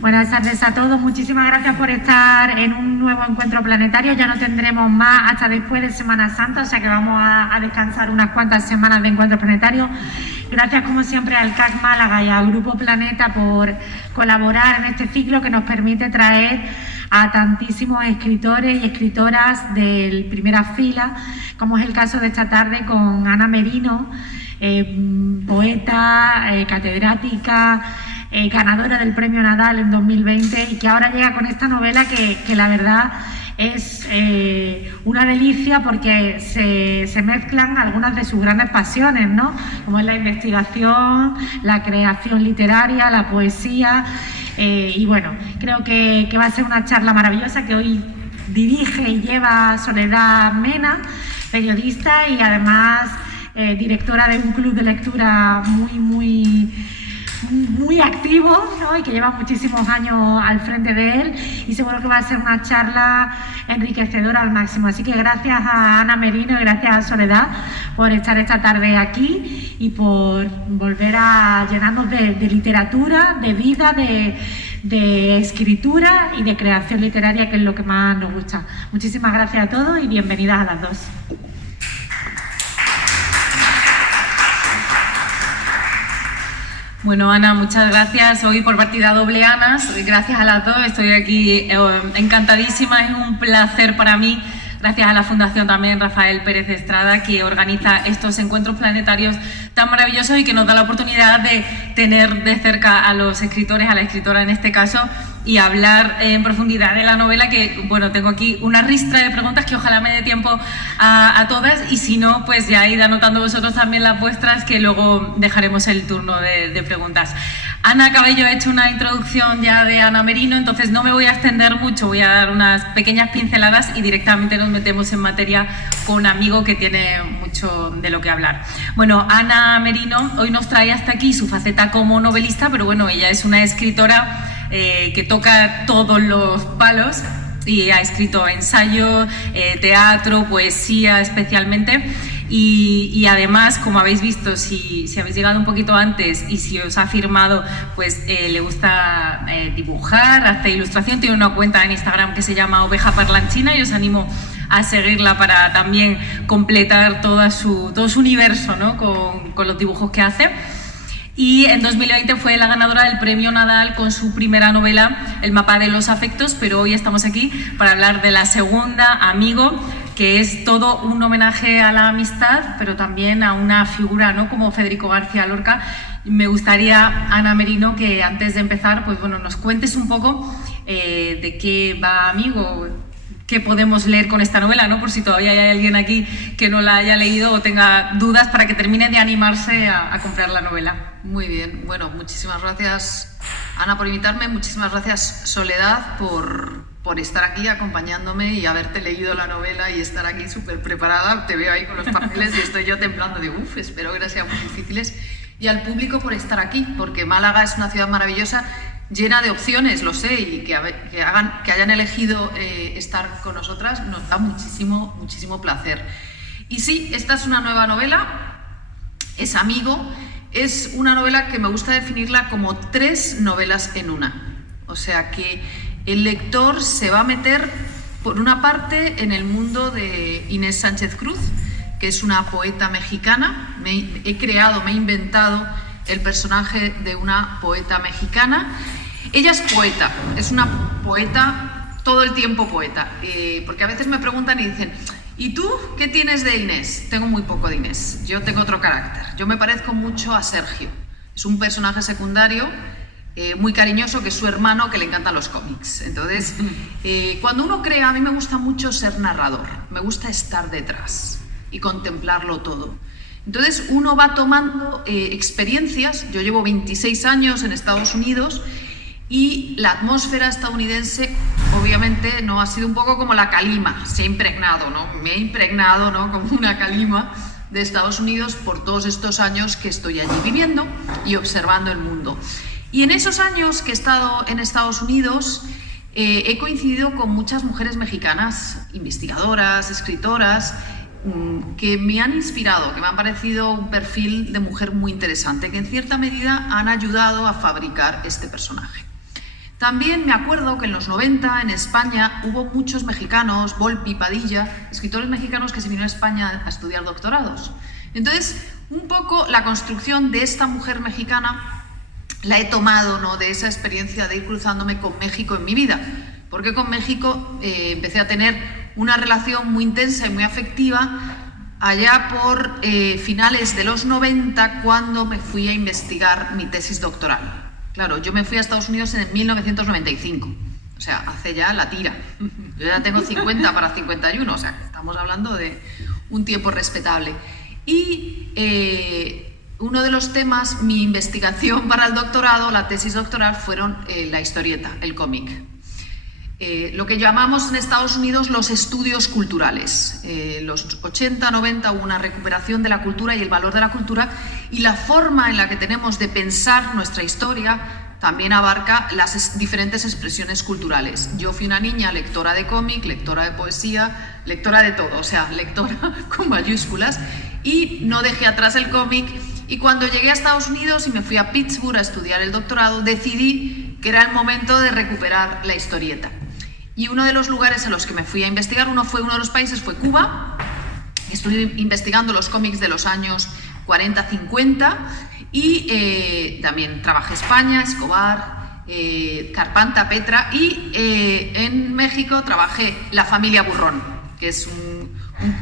Buenas tardes a todos, muchísimas gracias por estar en un nuevo encuentro planetario. Ya no tendremos más hasta después de Semana Santa, o sea que vamos a descansar unas cuantas semanas de encuentros planetarios. Gracias como siempre al CAC Málaga y al Grupo Planeta por colaborar en este ciclo que nos permite traer a tantísimos escritores y escritoras de primera fila, como es el caso de esta tarde con Ana Merino, poeta, catedrática, ganadora del Premio Nadal en 2020 y que ahora llega con esta novela que la verdad es una delicia porque se mezclan algunas de sus grandes pasiones, ¿no? Como es la investigación, la creación literaria, la poesía y bueno, creo que va a ser una charla maravillosa que hoy dirige y lleva Soledad Mena, periodista y además directora de un club de lectura muy activo, ¿no? Y que lleva muchísimos años al frente de él y seguro que va a ser una charla enriquecedora al máximo. Así que gracias a Ana Merino y gracias a Soledad por estar esta tarde aquí y por volver a llenarnos de literatura, de vida, de escritura y de creación literaria, que es lo que más nos gusta. Muchísimas gracias a todos y bienvenidas a las dos. Bueno, Ana, muchas gracias. Hoy por partida doble, Anas. Gracias a las dos. Estoy aquí encantadísima. Es un placer para mí. Gracias a la Fundación también Rafael Pérez Estrada, que organiza estos encuentros planetarios tan maravillosos y que nos da la oportunidad de tener de cerca a los escritores, a la escritora en este caso, y hablar en profundidad de la novela, que bueno, tengo aquí una ristra de preguntas que ojalá me dé tiempo a todas, y si no, pues ya id anotando vosotros también las vuestras, que luego dejaremos el turno de preguntas. Ana Cabello ha hecho una introducción ya de Ana Merino, entonces no me voy a extender mucho, voy a dar unas pequeñas pinceladas y directamente nos metemos en materia con un amigo que tiene mucho de lo que hablar. Bueno, Ana Merino hoy nos trae hasta aquí su faceta como novelista, pero bueno, ella es una escritora que toca todos los palos y ha escrito ensayo, teatro, poesía especialmente. Y además, como habéis visto, si habéis llegado un poquito antes y si os ha firmado, pues le gusta dibujar, hace ilustración, tiene una cuenta en Instagram que se llama Oveja Parlanchina y os animo a seguirla para también completar todo su universo, ¿no? con los dibujos que hace. Y en 2020 fue la ganadora del Premio Nadal con su primera novela, El mapa de los afectos, pero hoy estamos aquí para hablar de la segunda, Amigo, que es todo un homenaje a la amistad, pero también a una figura, ¿no? Como Federico García Lorca. Me gustaría, Ana Merino, que antes de empezar, pues bueno, nos cuentes un poco de qué va Amigo, qué podemos leer con esta novela, ¿no? Por si todavía hay alguien aquí que no la haya leído o tenga dudas, para que termine de animarse a comprar la novela. Muy bien, bueno, muchísimas gracias, Ana, por invitarme, muchísimas gracias, Soledad, por estar aquí acompañándome y haberte leído la novela y estar aquí súper preparada. Te veo ahí con los papeles y estoy yo temblando de espero que no sean muy difíciles. Y al público por estar aquí, porque Málaga es una ciudad maravillosa, llena de opciones, lo sé, y que hayan elegido estar con nosotras nos da muchísimo placer. Y sí, esta es una nueva novela, es Amigo, es una novela que me gusta definirla como 3 novelas en una. O sea que el lector se va a meter, por una parte, en el mundo de Inés Sánchez Cruz, que es una poeta mexicana. Me he inventado el personaje de una poeta mexicana. Ella es poeta, es una poeta, todo el tiempo poeta, porque a veces me preguntan y dicen: ¿y tú qué tienes de Inés? Tengo muy poco de Inés, yo tengo otro carácter, yo me parezco mucho a Sergio, es un personaje secundario muy cariñoso, que es su hermano, que le encantan los cómics. Entonces, cuando uno crea, a mí me gusta mucho ser narrador, me gusta estar detrás y contemplarlo todo. Entonces uno va tomando experiencias. Yo llevo 26 años en Estados Unidos y la atmósfera estadounidense obviamente no ha sido un poco como la calima, se ha impregnado, ¿no? Me he impregnado, ¿no?, como una calima de Estados Unidos por todos estos años que estoy allí viviendo y observando el mundo. Y en esos años que he estado en Estados Unidos he coincidido con muchas mujeres mexicanas, investigadoras, escritoras, que me han inspirado, que me han parecido un perfil de mujer muy interesante, que en cierta medida han ayudado a fabricar este personaje. También me acuerdo que en los 90 en España hubo muchos mexicanos, Volpi, Padilla, escritores mexicanos que se vinieron a España a estudiar doctorados. Entonces, un poco la construcción de esta mujer mexicana la he tomado, ¿no?, de esa experiencia de ir cruzándome con México en mi vida, porque con México empecé a tener una relación muy intensa y muy afectiva allá por finales de los 90, cuando me fui a investigar mi tesis doctoral. Claro, yo me fui a Estados Unidos en 1995, o sea, hace ya la tira. Yo ya tengo 50 para 51, o sea, estamos hablando de un tiempo respetable. Y uno de los temas, mi investigación para el doctorado, la tesis doctoral, fueron la historieta, el cómic. Lo que llamamos en Estados Unidos los estudios culturales. Los 80, 90 hubo una recuperación de la cultura y el valor de la cultura, y la forma en la que tenemos de pensar nuestra historia también abarca las diferentes expresiones culturales. Yo fui una niña lectora de cómic, lectora de poesía, lectora de todo, o sea, lectora con mayúsculas, y no dejé atrás el cómic. Y cuando llegué a Estados Unidos y me fui a Pittsburgh a estudiar el doctorado, decidí que era el momento de recuperar la historieta. Y uno de los lugares a los que me fui a investigar, uno de los países fue Cuba. Estuve investigando los cómics de los años 40-50 y también trabajé España, Escobar, Carpanta, Petra, y en México trabajé La familia Burrón, que es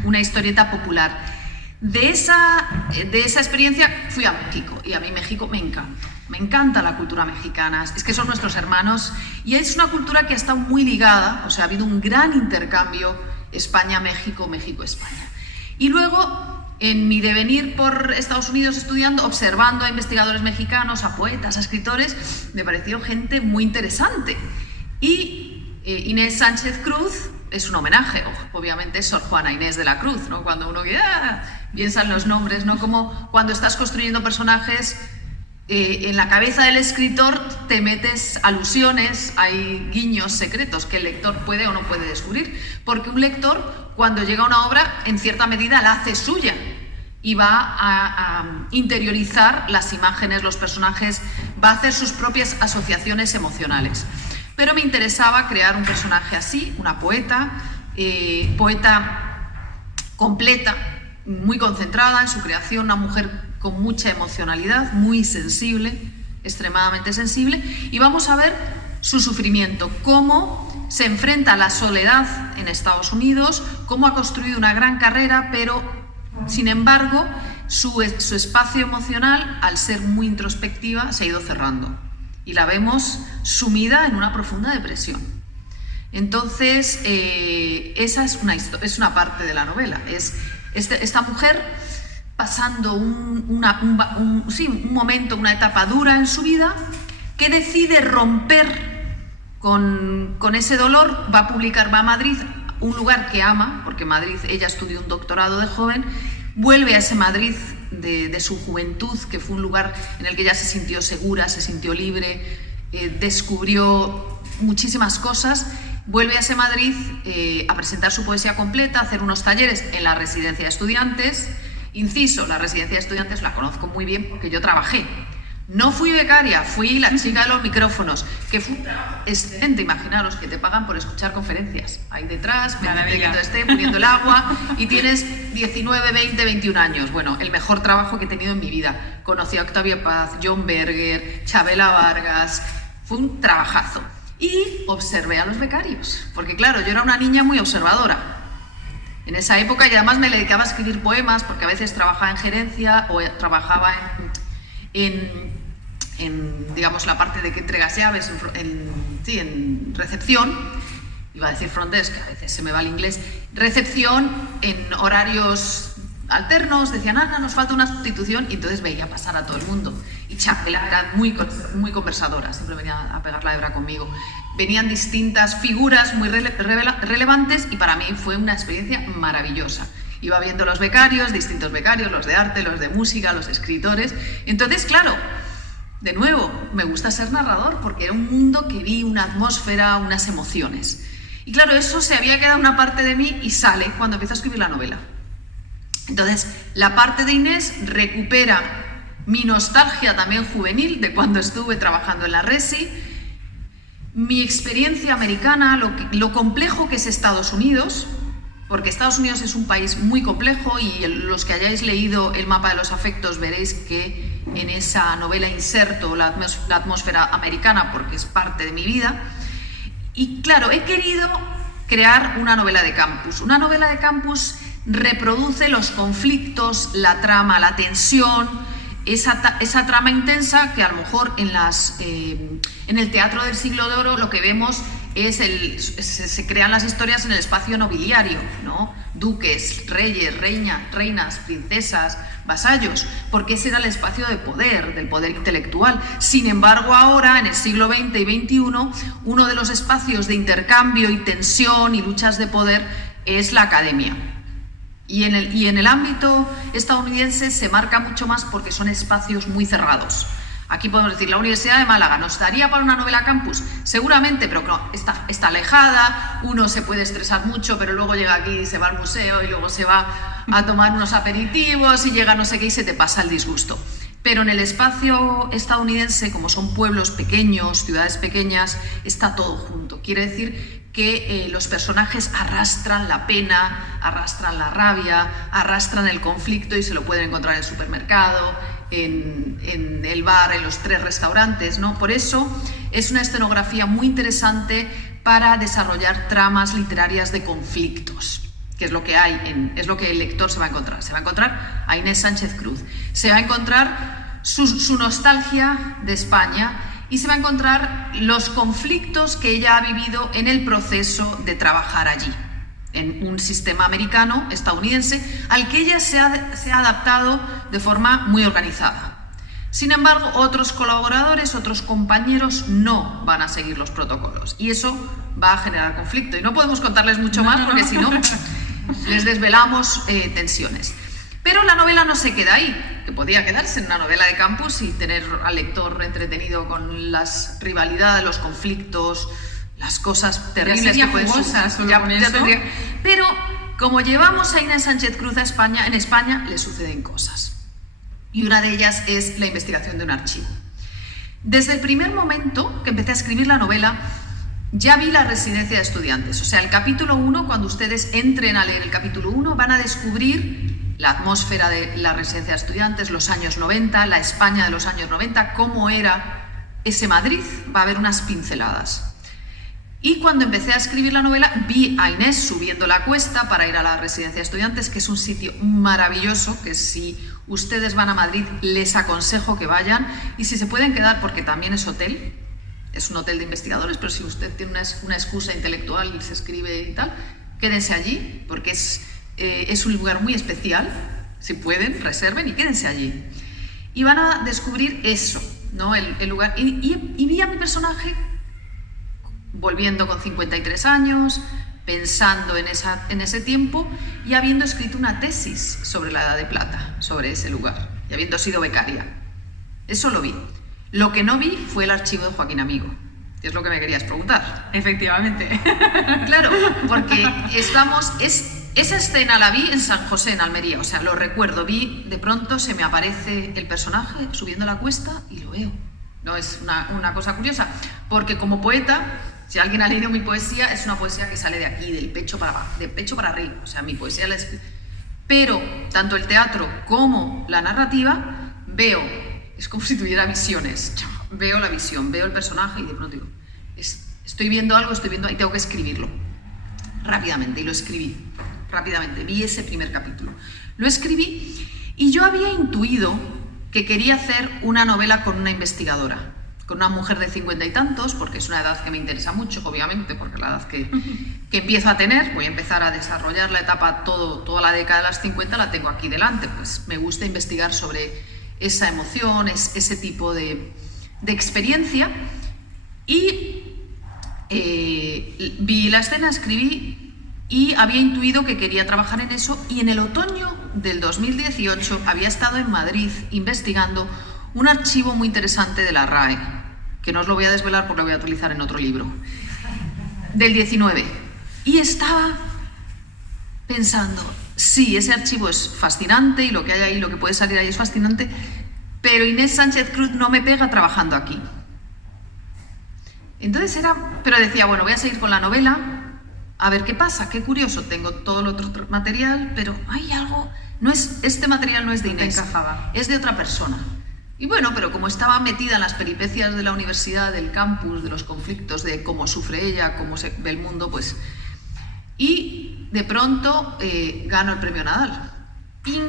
una historieta popular. De esa experiencia fui a México, y a mí México me encanta. Me encanta la cultura mexicana, es que son nuestros hermanos, y es una cultura que ha estado muy ligada, o sea, ha habido un gran intercambio España-México, México-España. Y luego, en mi devenir por Estados Unidos estudiando, observando a investigadores mexicanos, a poetas, a escritores, me pareció gente muy interesante. Y Inés Sánchez Cruz es un homenaje, obviamente es Sor Juana Inés de la Cruz, ¿no? Cuando uno piensa en los nombres, ¿no? Como cuando estás construyendo personajes, en la cabeza del escritor te metes alusiones, hay guiños secretos que el lector puede o no puede descubrir, porque un lector, cuando llega a una obra, en cierta medida la hace suya y va a interiorizar las imágenes, los personajes, va a hacer sus propias asociaciones emocionales. Pero me interesaba crear un personaje así, una poeta completa, muy concentrada en su creación, una mujer con mucha emocionalidad, muy sensible, extremadamente sensible, y vamos a ver su sufrimiento, cómo se enfrenta a la soledad en Estados Unidos, cómo ha construido una gran carrera, pero sin embargo su espacio emocional, al ser muy introspectiva, se ha ido cerrando y la vemos sumida en una profunda depresión. Entonces, esa es una parte de la novela, es esta mujer pasando un momento, una etapa dura en su vida, que decide romper con ese dolor, va a Madrid, un lugar que ama, porque en Madrid ella estudió un doctorado de joven, vuelve a ese Madrid de su juventud, que fue un lugar en el que ella se sintió segura, se sintió libre, descubrió muchísimas cosas. Vuelve a ese Madrid a presentar su poesía completa, a hacer unos talleres en la residencia de estudiantes. Inciso, la residencia de estudiantes la conozco muy bien porque yo trabajé. No fui becaria, fui la chica de los micrófonos, que fue un trabajo excelente. Imaginaros que te pagan por escuchar conferencias. Ahí detrás, poniendo el agua, y tienes 19, 20, 21 años. Bueno, el mejor trabajo que he tenido en mi vida. Conocí a Octavia Paz, John Berger, Chabela Vargas. Fue un trabajazo. Y observé a los becarios, porque claro, yo era una niña muy observadora en esa época, y además me dedicaba a escribir poemas, porque a veces trabajaba en gerencia o trabajaba en digamos, la parte de que entregas llaves, en recepción, iba a decir front desk, que a veces se me va el inglés, recepción en horarios alternos, decían, Ana, nos falta una sustitución, y entonces veía pasar a todo el mundo. Y Chapela era muy conversadora, siempre venía a pegar la hebra conmigo. Venían distintas figuras muy relevantes y para mí fue una experiencia maravillosa. Iba viendo los becarios, distintos becarios, los de arte, los de música, los escritores. Entonces, claro, de nuevo, me gusta ser narrador porque era un mundo que vi, una atmósfera, unas emociones. Y claro, eso se había quedado una parte de mí y sale cuando empiezo a escribir la novela. Entonces, la parte de Inés recupera mi nostalgia también juvenil de cuando estuve trabajando en la Resi, mi experiencia americana, lo complejo que es Estados Unidos, porque Estados Unidos es un país muy complejo y los que hayáis leído El mapa de los afectos veréis que en esa novela inserto la atmósfera americana porque es parte de mi vida. Y claro, he querido crear una novela de campus. Una novela de campus reproduce los conflictos, la trama, la tensión, esa trama intensa que a lo mejor en el teatro del siglo de oro lo que vemos es se crean las historias en el espacio nobiliario, ¿no? Duques, reyes, reinas, princesas, vasallos, porque ese era el espacio de poder, del poder intelectual. Sin embargo, ahora, en el siglo XX y XXI, uno de los espacios de intercambio y tensión y luchas de poder es la academia. Y en el ámbito estadounidense se marca mucho más porque son espacios muy cerrados. Aquí podemos decir, la Universidad de Málaga, ¿nos daría para una novela campus? Seguramente, pero no, está alejada, uno se puede estresar mucho, pero luego llega aquí y se va al museo y luego se va a tomar unos aperitivos y llega no sé qué y se te pasa el disgusto. Pero en el espacio estadounidense, como son pueblos pequeños, ciudades pequeñas, está todo junto. Quiere decir que los personajes arrastran la pena, arrastran la rabia, arrastran el conflicto y se lo pueden encontrar en el supermercado, en el bar, en los 3 restaurantes, ¿no? Por eso es una escenografía muy interesante para desarrollar tramas literarias de conflictos, que es lo que es lo que el lector se va a encontrar. Se va a encontrar a Inés Sánchez Cruz, se va a encontrar su nostalgia de España y se va a encontrar los conflictos que ella ha vivido en el proceso de trabajar allí, en un sistema americano, estadounidense, al que ella se ha adaptado de forma muy organizada. Sin embargo, otros colaboradores, otros compañeros no van a seguir los protocolos y eso va a generar conflicto. Y no podemos contarles mucho más porque si no les desvelamos tensiones. Pero la novela no se queda ahí, que podía quedarse en una novela de campus y tener al lector entretenido con las rivalidades, los conflictos, las cosas terribles que pueden suceder. Pero como llevamos a Inés Sánchez Cruz a España, en España le suceden cosas. Y una de ellas es la investigación de un archivo. Desde el primer momento que empecé a escribir la novela, ya vi la residencia de estudiantes. O sea, el capítulo 1, cuando ustedes entren a leer el capítulo 1, van a descubrir la atmósfera de la residencia de estudiantes, los años 90, la España de los años 90, cómo era ese Madrid, va a haber unas pinceladas. Y cuando empecé a escribir la novela, vi a Inés subiendo la cuesta para ir a la residencia de estudiantes, que es un sitio maravilloso, que si ustedes van a Madrid les aconsejo que vayan, y si se pueden quedar, porque también es hotel, es un hotel de investigadores, pero si usted tiene una excusa intelectual y se escribe y tal, quédense allí, porque es un lugar muy especial. Si pueden, reserven y quédense allí. Y van a descubrir eso, ¿no? El lugar. Y vi a mi personaje volviendo con 53 años, pensando en ese tiempo y habiendo escrito una tesis sobre la Edad de Plata, sobre ese lugar, y habiendo sido becaria. Eso lo vi. Lo que no vi fue el archivo de Joaquín Amigo, que es lo que me querías preguntar. Efectivamente. Claro, porque esa escena la vi en San José, en Almería, o sea, lo recuerdo, de pronto se me aparece el personaje subiendo la cuesta y lo veo. No es una cosa curiosa, porque como poeta, si alguien ha leído mi poesía, es una poesía que sale de aquí, del pecho para abajo, de pecho para arriba, o sea, mi poesía la escribo. Pero tanto el teatro como la narrativa veo, es como si tuviera visiones, veo la visión, veo el personaje y de pronto digo, estoy viendo algo, y tengo que escribirlo rápidamente, y lo escribí rápidamente, vi ese primer capítulo, lo escribí y yo había intuido que quería hacer una novela con una investigadora, con una mujer de 50 y tantos, porque es una edad que me interesa mucho, obviamente, porque la edad que empiezo a tener, voy a empezar a desarrollar la etapa, toda la década de las 50 la tengo aquí delante, pues me gusta investigar sobre esa emoción, ese tipo de experiencia, y vi la escena, escribí, y había intuido que quería trabajar en eso, y en el otoño del 2018 había estado en Madrid investigando un archivo muy interesante de la RAE, que no os lo voy a desvelar porque lo voy a utilizar en otro libro, del 19. Y estaba pensando, sí, ese archivo es fascinante y lo que hay ahí, lo que puede salir ahí es fascinante, pero Inés Sánchez Cruz no me pega trabajando aquí. Entonces pero decía, bueno, voy a seguir con la novela, a ver qué pasa, qué curioso, tengo todo el otro material, pero hay algo, este material no es de Inés, es de otra persona. Y bueno, pero como estaba metida en las peripecias de la universidad, del campus, de los conflictos, de cómo sufre ella, cómo se ve el mundo, pues... Y de pronto gano el premio Nadal. ¡Ping!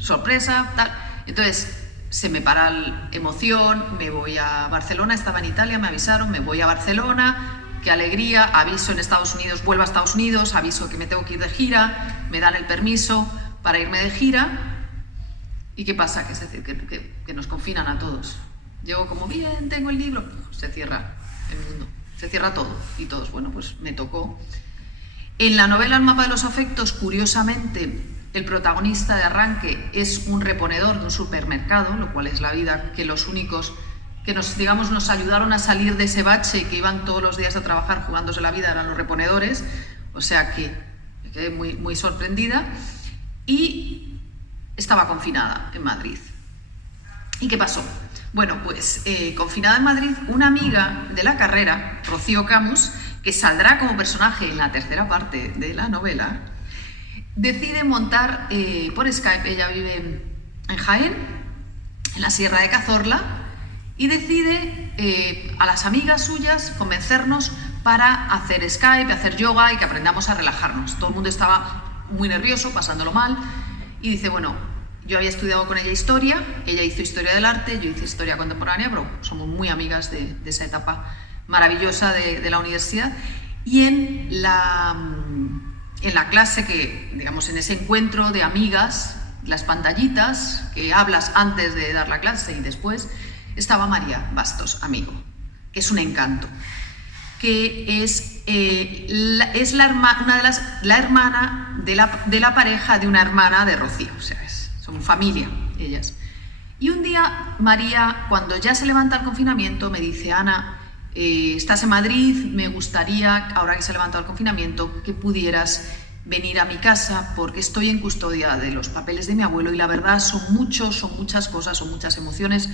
Sorpresa, tal. Entonces se me para la emoción, me voy a Barcelona, estaba en Italia, me avisaron, me voy a Barcelona, qué alegría, aviso en Estados Unidos, vuelvo a Estados Unidos, aviso que me tengo que ir de gira, me dan el permiso para irme de gira. ¿Y qué pasa? Que, es decir, que nos confinan a todos. Llego como, bien, tengo el libro, se cierra el mundo, se cierra todo. Y todos, bueno, pues me tocó. En la novela El mapa de los afectos, curiosamente, el protagonista de arranque es un reponedor de un supermercado, lo cual es la vida, que los únicos que nos ayudaron a salir de ese bache y que iban todos los días a trabajar jugándose la vida eran los reponedores, o sea que me quedé muy, muy sorprendida. Y estaba confinada en Madrid. ¿Y qué pasó? Bueno, pues confinada en Madrid, una amiga de la carrera, Rocío Camus, que saldrá como personaje en la tercera parte de la novela, decide montar por Skype, ella vive en Jaén, en la Sierra de Cazorla, y decide a las amigas suyas convencernos para hacer Skype, hacer yoga y que aprendamos a relajarnos. Todo el mundo estaba muy nervioso, pasándolo mal, y dice, bueno, yo había estudiado con ella historia, ella hizo historia del arte, yo hice historia contemporánea, pero somos muy amigas de esa etapa maravillosa de la universidad, y en la clase que, digamos, en ese encuentro de amigas, las pantallitas que hablas antes de dar la clase y después, estaba María Bastos, amigo, que es un encanto, que es la hermana de la pareja de una hermana de Rocío, o sea, son familia ellas. Y un día María, cuando ya se levanta el confinamiento, me dice, Ana, estás en Madrid, me gustaría, ahora que se ha levantado el confinamiento, que pudieras venir a mi casa porque estoy en custodia de los papeles de mi abuelo y la verdad son muchas cosas, son muchas emociones.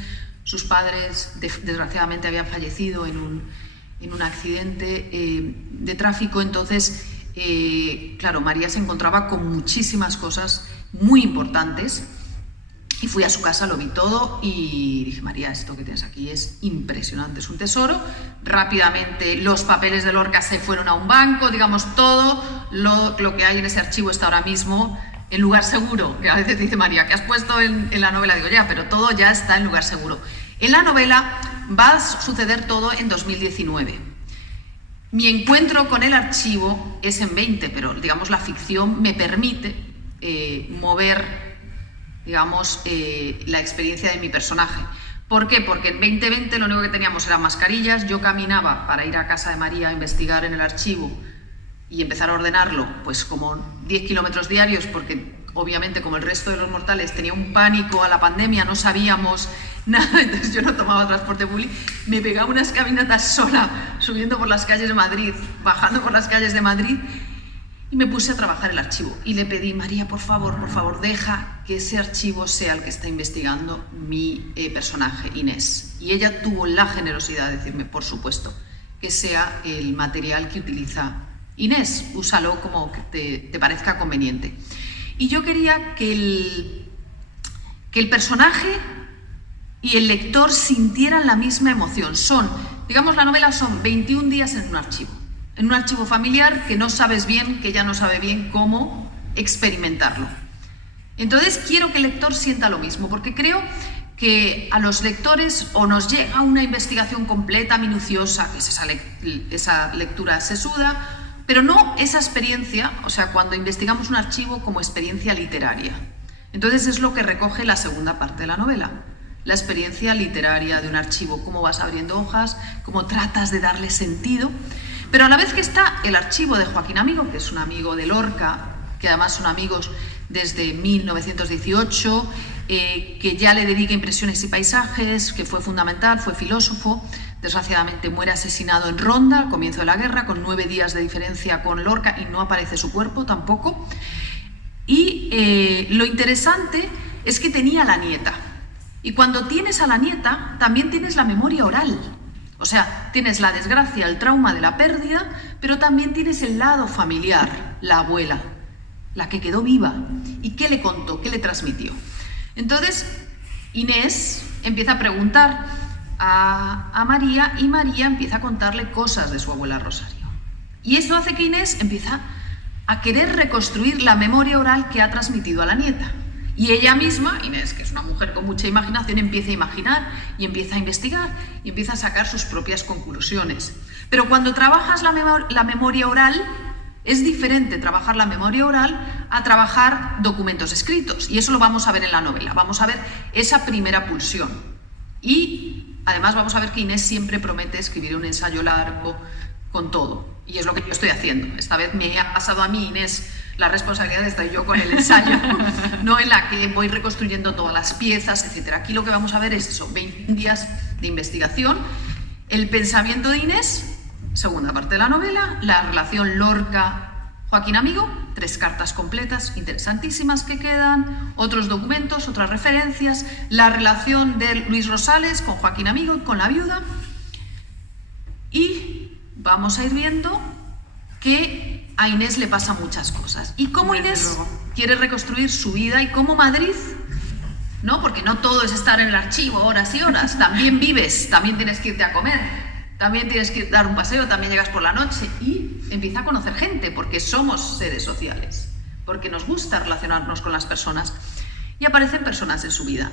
Sus padres desgraciadamente habían fallecido en un accidente de tráfico, entonces, claro, María se encontraba con muchísimas cosas muy importantes y fui a su casa, lo vi todo y dije, María, esto que tienes aquí es impresionante, es un tesoro. Rápidamente los papeles de Lorca se fueron a un banco, digamos, todo lo que hay en ese archivo está ahora mismo en lugar seguro, que a veces dice María, ¿qué has puesto en la novela? Digo, ya, pero todo ya está en lugar seguro. En la novela va a suceder todo en 2019. Mi encuentro con el archivo es en 20, pero digamos la ficción me permite mover, digamos, la experiencia de mi personaje. ¿Por qué? Porque en 2020 lo único que teníamos eran mascarillas, yo caminaba para ir a casa de María a investigar en el archivo y empezar a ordenarlo, pues como 10 kilómetros diarios, porque obviamente como el resto de los mortales tenía un pánico a la pandemia, no sabíamos nada, entonces yo no tomaba transporte público, me pegaba unas caminatas sola, subiendo por las calles de Madrid, bajando por las calles de Madrid, y me puse a trabajar el archivo. Y le pedí, María, por favor, deja que ese archivo sea el que está investigando mi personaje, Inés. Y ella tuvo la generosidad de decirme, por supuesto, que sea el material que utiliza Inés, úsalo como que te parezca conveniente. Y yo quería que el personaje y el lector sintieran la misma emoción. Digamos, la novela son 21 días en un archivo familiar que no sabes bien, que ella no sabe bien cómo experimentarlo. Entonces quiero que el lector sienta lo mismo, porque creo que a los lectores o nos llega una investigación completa, minuciosa, que es esa lectura sesuda, pero no esa experiencia, o sea, cuando investigamos un archivo como experiencia literaria. Entonces es lo que recoge la segunda parte de la novela, la experiencia literaria de un archivo, cómo vas abriendo hojas, cómo tratas de darle sentido, pero a la vez que está el archivo de Joaquín Amigo, que es un amigo de Lorca, que además son amigos desde 1918, que ya le dedica impresiones y paisajes, que fue fundamental, fue filósofo, desgraciadamente muere asesinado en Ronda al comienzo de la guerra, con 9 días de diferencia con Lorca, y no aparece su cuerpo tampoco. Y lo interesante es que tenía la nieta, y cuando tienes a la nieta también tienes la memoria oral, o sea, tienes la desgracia, el trauma de la pérdida, pero también tienes el lado familiar, la abuela, la que quedó viva, y qué le contó, qué le transmitió. Entonces Inés empieza a preguntar a María, y María empieza a contarle cosas de su abuela Rosario, y eso hace que Inés empieza a querer reconstruir la memoria oral que ha transmitido a la nieta. Y ella misma, Inés, que es una mujer con mucha imaginación, empieza a imaginar y empieza a investigar y empieza a sacar sus propias conclusiones. Pero cuando trabajas la memoria oral, es diferente trabajar la memoria oral a trabajar documentos escritos. Y eso lo vamos a ver en la novela. Vamos a ver esa primera pulsión. Y además vamos a ver que Inés siempre promete escribir un ensayo largo con todo. Y es lo que yo estoy haciendo. Esta vez me ha pasado a mí, Inés, la responsabilidad de estar yo con el ensayo, no en la que voy reconstruyendo todas las piezas, etc. Aquí lo que vamos a ver es eso, 20 días de investigación, el pensamiento de Inés, segunda parte de la novela, la relación Lorca-Joaquín Amigo, 3 cartas completas, interesantísimas que quedan, otros documentos, otras referencias, la relación de Luis Rosales con Joaquín Amigo y con la viuda, y vamos a ir viendo que a Inés le pasan muchas cosas. Y cómo Inés quiere reconstruir su vida, y cómo Madrid, ¿no? Porque no todo es estar en el archivo horas y horas. También vives, también tienes que irte a comer, también tienes que dar un paseo, también llegas por la noche. Y empieza a conocer gente, porque somos seres sociales, porque nos gusta relacionarnos con las personas. Y aparecen personas en su vida.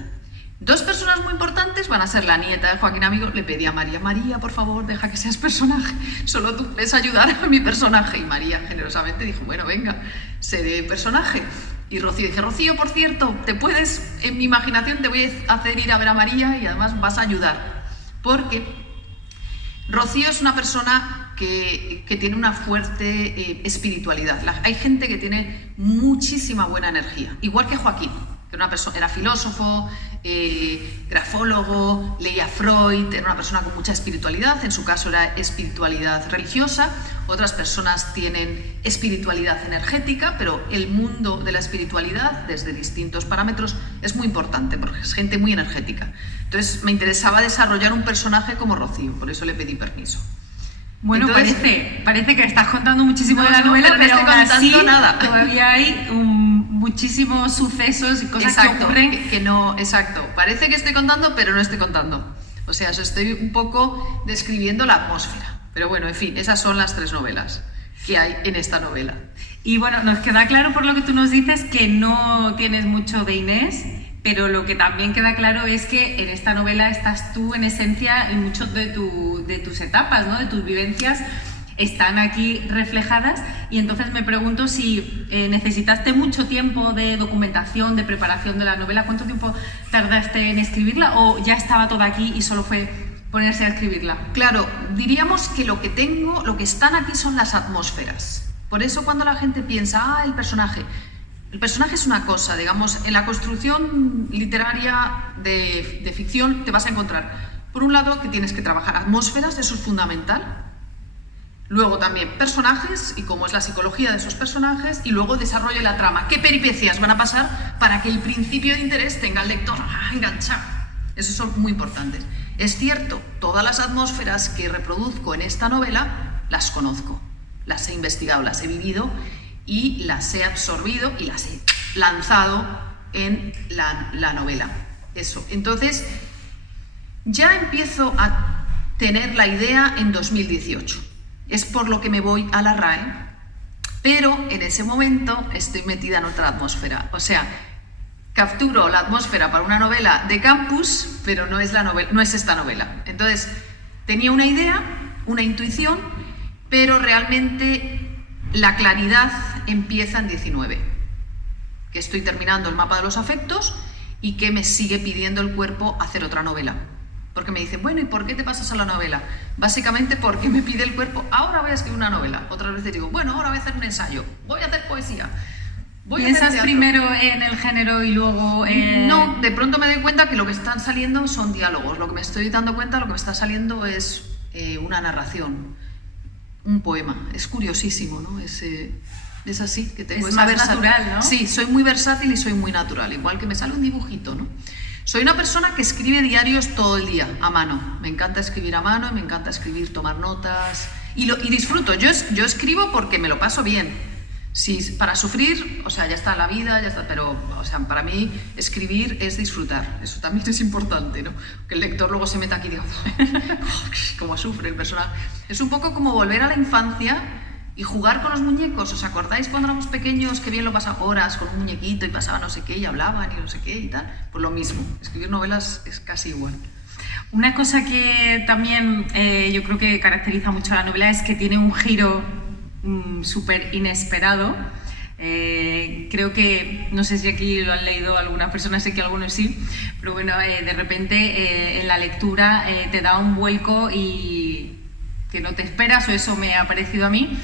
2 personas muy importantes van a ser la nieta de Joaquín Amigo. Le pedí a María, María, por favor, deja que seas personaje, solo tú puedes ayudar a mi personaje. Y María generosamente dijo, bueno, venga, seré personaje. Y Rocío dije, Rocío, por cierto, en mi imaginación te voy a hacer ir a ver a María y además vas a ayudar. Porque Rocío es una persona que tiene una fuerte espiritualidad. Hay gente que tiene muchísima buena energía, igual que Joaquín, que era filósofo, grafólogo, leía Freud, era una persona con mucha espiritualidad. En su caso era espiritualidad religiosa. Otras personas tienen espiritualidad energética, pero el mundo de la espiritualidad, desde distintos parámetros, es muy importante, porque es gente muy energética. Entonces me interesaba desarrollar un personaje como Rocío, por eso le pedí permiso. Bueno, entonces, parece que estás contando muchísimo de la novela, pero no aún así nada. Todavía hay muchísimos sucesos y cosas que ocurren. Que no, exacto. Parece que estoy contando, pero no estoy contando. O sea, os estoy un poco describiendo la atmósfera. Pero bueno, en fin, esas son las 3 novelas que hay en esta novela. Y bueno, nos queda claro por lo que tú nos dices que no tienes mucho de Inés, pero lo que también queda claro es que en esta novela estás tú en esencia, en muchos de tus etapas, ¿no? De tus vivencias están aquí reflejadas, y entonces me pregunto si necesitaste mucho tiempo de documentación, de preparación de la novela. ¿Cuánto tiempo tardaste en escribirla, o ya estaba toda aquí y solo fue ponerse a escribirla? Claro, diríamos que lo que están aquí son las atmósferas. Por eso cuando la gente piensa, el personaje es una cosa, digamos, en la construcción literaria de ficción te vas a encontrar, por un lado, que tienes que trabajar atmósferas, eso es fundamental. Luego también personajes y cómo es la psicología de esos personajes, y luego desarrollo de la trama. ¿Qué peripecias van a pasar para que el principio de interés tenga al lector enganchado? Esos son muy importantes. Es cierto, todas las atmósferas que reproduzco en esta novela las conozco, las he investigado, las he vivido y las he absorbido y las he lanzado en la novela. Eso. Entonces, ya empiezo a tener la idea en 2018. Es por lo que me voy a la RAE, pero en ese momento estoy metida en otra atmósfera. O sea, capturo la atmósfera para una novela de campus, pero no es esta novela. Entonces, tenía una idea, una intuición, pero realmente la claridad empieza en 19, que estoy terminando el mapa de los afectos y que me sigue pidiendo el cuerpo hacer otra novela. Porque me dice, bueno, ¿y por qué te pasas a la novela? Básicamente porque me pide el cuerpo, ahora voy a escribir una novela. Otras veces digo, bueno, ahora voy a hacer un ensayo, voy a hacer poesía. ¿Piensas primero en el género y luego...? No, de pronto me doy cuenta que lo que están saliendo son diálogos. Lo que me estoy dando cuenta, lo que me está saliendo es una narración, un poema. Es curiosísimo, ¿no? Es así, que tengo es esa más natural, ¿no? Sí, soy muy versátil y soy muy natural. Igual que me sale un dibujito, ¿no? Soy una persona que escribe diarios todo el día, a mano. Me encanta escribir a mano, me encanta escribir, tomar notas. Y disfruto. Yo escribo porque me lo paso bien. Si para sufrir, o sea, ya está la vida, ya está, pero, o sea, para mí escribir es disfrutar, eso también es importante, ¿no? Que el lector luego se meta aquí y diga, cómo sufre el personaje. Es un poco como volver a la infancia y jugar con los muñecos. ¿Os acordáis cuando éramos pequeños que bien lo pasaban horas con un muñequito y pasaba no sé qué y hablaban y no sé qué y tal? Pues lo mismo, escribir novelas es casi igual. Una cosa que también yo creo que caracteriza mucho a la novela es que tiene un giro súper inesperado. Creo que, no sé si aquí lo han leído algunas personas, sé que algunos sí, pero bueno, de repente en la lectura te da un vuelco y que no te esperas, o eso me ha parecido a mí,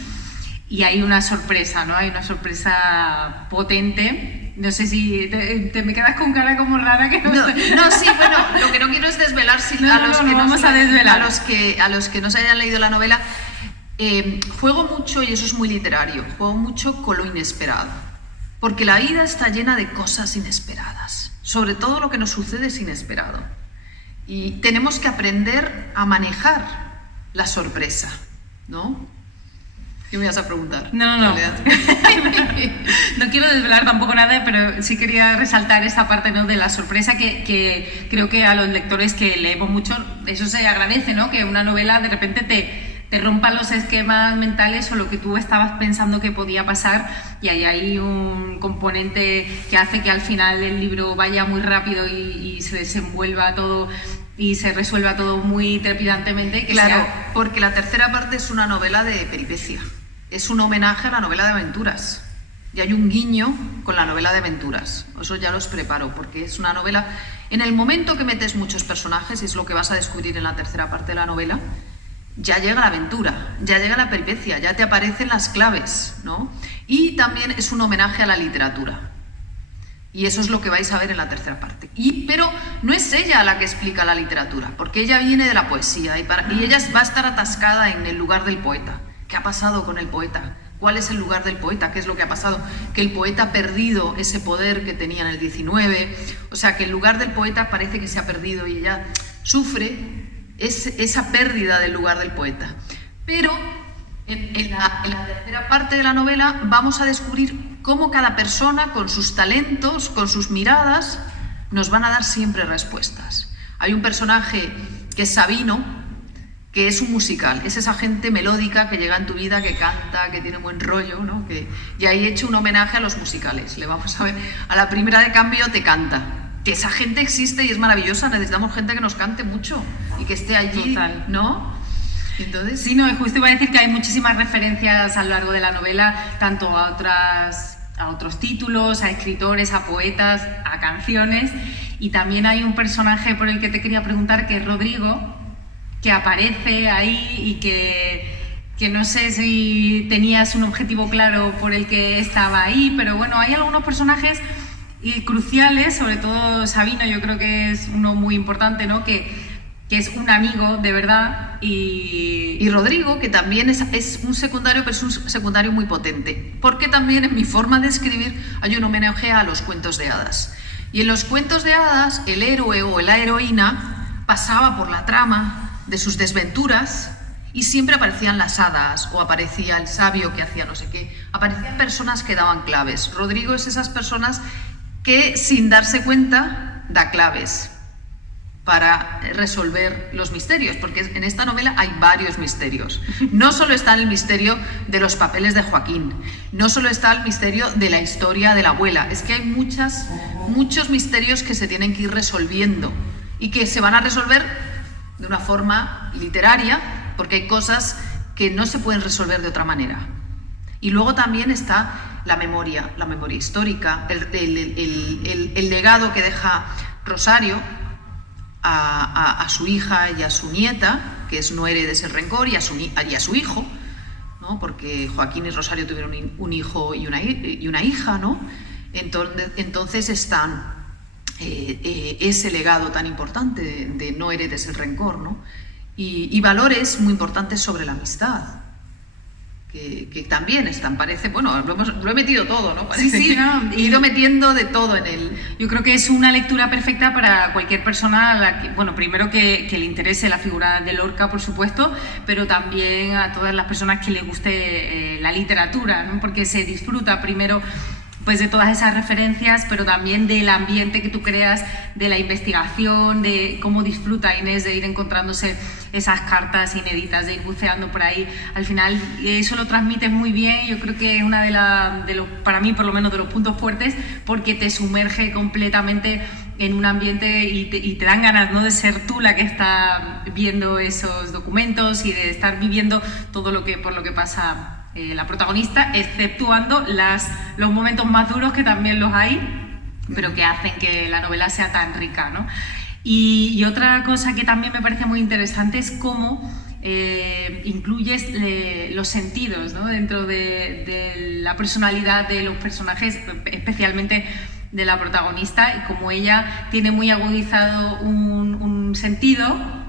y hay una sorpresa, ¿no? Hay una sorpresa potente. No sé si te me quedas con cara como rara que no, sí, bueno, lo que no quiero es desvelar a los que no se hayan leído la novela. Juego mucho, y eso es muy literario, juego mucho con lo inesperado, porque la vida está llena de cosas inesperadas, sobre todo lo que nos sucede es inesperado, y tenemos que aprender a manejar la sorpresa, ¿no? ¿Qué me vas a preguntar? No. No quiero desvelar tampoco nada, pero sí quería resaltar esa parte, ¿no?, de la sorpresa que creo que a los lectores que leemos mucho, eso se agradece, ¿no? Que una novela de repente te rompa los esquemas mentales o lo que tú estabas pensando que podía pasar, y ahí hay un componente que hace que al final el libro vaya muy rápido y se desenvuelva todo y se resuelva todo muy trepidantemente. Claro, porque la tercera parte es una novela de peripecia, es un homenaje a la novela de aventuras, y hay un guiño con la novela de aventuras. Eso ya los preparo, porque es una novela, en el momento que metes muchos personajes, y es lo que vas a descubrir en la tercera parte de la novela, ya llega la aventura, ya llega la peripecia, ya te aparecen las claves, ¿no? Y también es un homenaje a la literatura. Y eso es lo que vais a ver en la tercera parte. Pero no es ella la que explica la literatura, porque ella viene de la poesía y ella va a estar atascada en el lugar del poeta. ¿Qué ha pasado con el poeta? ¿Cuál es el lugar del poeta? ¿Qué es lo que ha pasado? Que el poeta ha perdido ese poder que tenía en el 19. O sea, que el lugar del poeta parece que se ha perdido y ella sufre esa pérdida del lugar del poeta. Pero en la tercera parte de la novela vamos a descubrir cómo cada persona, con sus talentos, con sus miradas, nos van a dar siempre respuestas. Hay un personaje que es Sabino, que es un musical, es esa gente melódica que llega en tu vida, que canta, que tiene buen rollo, ¿no? Y ahí he hecho un homenaje a los musicales. Le vamos a ver, a la primera de cambio te canta. Que esa gente existe y es maravillosa, necesitamos gente que nos cante mucho y que esté allí, total, ¿no? Entonces, sí, no, justo iba a decir que hay muchísimas referencias a lo largo de la novela, tanto a otros títulos, a escritores, a poetas, a canciones, y también hay un personaje por el que te quería preguntar, que es Rodrigo, que aparece ahí y que no sé si tenías un objetivo claro por el que estaba ahí, pero bueno, hay algunos personajes y cruciales, sobre todo Sabino, yo creo que es uno muy importante, ¿no? Que es un amigo de verdad, y Rodrigo, que también es un secundario, pero es un secundario muy potente, porque también en mi forma de escribir hay un homenaje a los cuentos de hadas. Y en los cuentos de hadas, el héroe o la heroína pasaba por la trama de sus desventuras y siempre aparecían las hadas, o aparecía el sabio que hacía no sé qué, aparecían personas que daban claves. Rodrigo es esas personas que, sin darse cuenta, da claves. para resolver los misterios, porque en esta novela hay varios misterios. No solo está el misterio de los papeles de Joaquín, no solo está el misterio de la historia de la abuela, es que hay muchos misterios que se tienen que ir resolviendo y que se van a resolver de una forma literaria, porque hay cosas que no se pueden resolver de otra manera. Y luego también está la memoria histórica, el legado que deja Rosario a su hija y a su nieta, que es No heredes el rencor, y a su hijo, ¿no? Porque Joaquín y Rosario tuvieron un hijo y una hija, ¿no? Entonces están ese legado tan importante de No heredes el rencor, ¿no? Y valores muy importantes sobre la amistad, que también están, parece, bueno, lo he metido todo, ¿no? Parece, sí, no, he ido metiendo de todo en él. Yo creo que es una lectura perfecta para cualquier persona a la que, bueno, primero que le interese la figura de Lorca, por supuesto, pero también a todas las personas que les guste la literatura, ¿no? Porque se disfruta primero pues de todas esas referencias, pero también del ambiente que tú creas, de la investigación, de cómo disfruta Inés de ir encontrándose esas cartas inéditas, de ir buceando por ahí. Al final eso lo transmites muy bien. Yo creo que es una de los, para mí por lo menos, de los puntos fuertes, porque te sumerge completamente en un ambiente y te dan ganas, ¿no?, de ser tú la que está viendo esos documentos y de estar viviendo todo por lo que pasa la protagonista, exceptuando los momentos más duros, que también los hay, pero que hacen que la novela sea tan rica, ¿no? Y otra cosa que también me parece muy interesante es cómo incluyes los sentidos, ¿no?, dentro de la personalidad de los personajes, especialmente de la protagonista, y como ella tiene muy agudizado un sentido,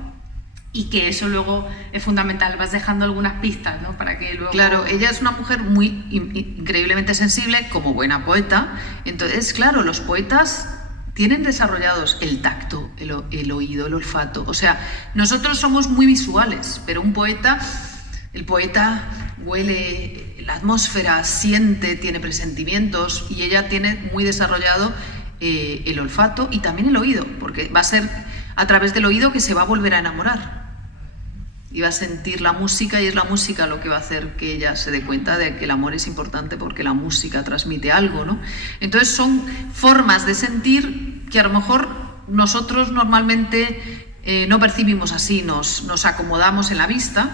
y que eso luego es fundamental, vas dejando algunas pistas, ¿no?, para que luego... Claro, ella es una mujer muy increíblemente sensible, como buena poeta. Entonces, claro, los poetas tienen desarrollados el tacto, el oído, el olfato. O sea, nosotros somos muy visuales, pero el poeta huele la atmósfera, siente, tiene presentimientos, y ella tiene muy desarrollado el olfato y también el oído, porque va a ser a través del oído que se va a volver a enamorar. Y va a sentir la música, y es la música lo que va a hacer que ella se dé cuenta de que el amor es importante, porque la música transmite algo, ¿no? Entonces son formas de sentir que a lo mejor nosotros normalmente no percibimos así, nos acomodamos en la vista,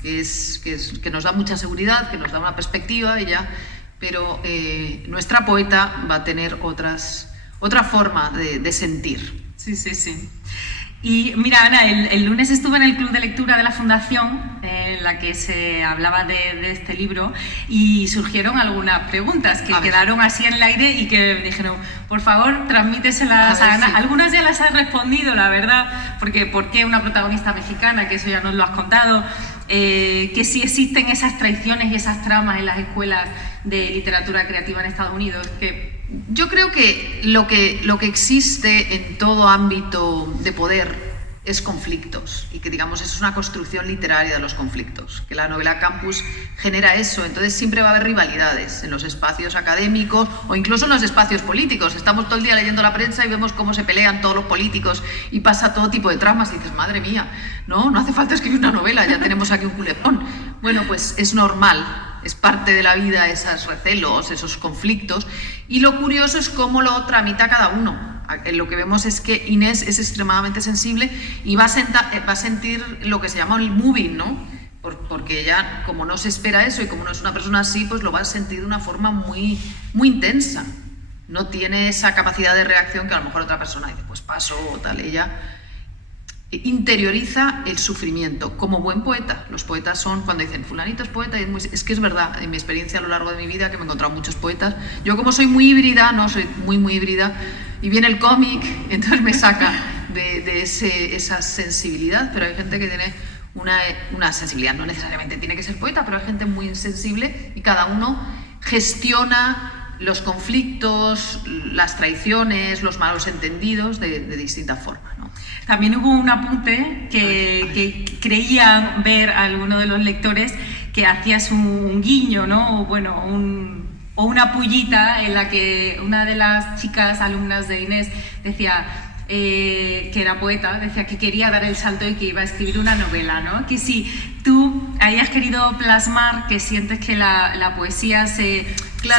que nos da mucha seguridad, que nos da una perspectiva, pero nuestra poeta va a tener otra forma de sentir. Sí, sí, sí. Y mira, Ana, el lunes estuve en el club de lectura de la Fundación, en la que se hablaba de este libro, y surgieron algunas preguntas que quedaron así en el aire y que me dijeron, por favor, transmíteselas a Ana. Sí. Algunas ya las has respondido, la verdad, porque ¿por qué una protagonista mexicana? Que eso ya nos lo has contado. Que si existen esas traiciones y esas tramas en las escuelas de literatura creativa en Estados Unidos, que... Yo creo que lo que existe en todo ámbito de poder es conflictos, y que, digamos, es una construcción literaria de los conflictos, que la novela Campus genera eso. Entonces siempre va a haber rivalidades en los espacios académicos o incluso en los espacios políticos. Estamos todo el día leyendo la prensa y vemos cómo se pelean todos los políticos y pasa todo tipo de tramas, y dices, madre mía, no hace falta escribir una novela, ya tenemos aquí un culebrón. Bueno, pues es normal, es parte de la vida esos recelos, esos conflictos, y lo curioso es cómo lo tramita cada uno. Lo que vemos es que Inés es extremadamente sensible y va a sentir lo que se llama el moving, ¿no? Porque ella, como no se espera eso y como no es una persona así, pues lo va a sentir de una forma muy, muy intensa. No tiene esa capacidad de reacción que a lo mejor otra persona dice, pues paso o tal. Ella interioriza el sufrimiento como buen poeta. Los poetas son, cuando dicen fulanito es poeta, es que es verdad, en mi experiencia a lo largo de mi vida, que me he encontrado muchos poetas, yo como soy muy híbrida, soy muy híbrida, y viene el cómic, entonces me saca de esa sensibilidad. Pero hay gente que tiene una sensibilidad, no necesariamente tiene que ser poeta, pero hay gente muy sensible, y cada uno gestiona los conflictos, las traiciones, los malos entendidos de distinta forma, ¿no? También hubo un apunte que creían ver a alguno de los lectores, que hacías un guiño, ¿no? O una pullita en la que una de las chicas alumnas de Inés decía, que era poeta, decía que quería dar el salto y que iba a escribir una novela, ¿no? Que si tú ahí has querido plasmar que sientes que la poesía se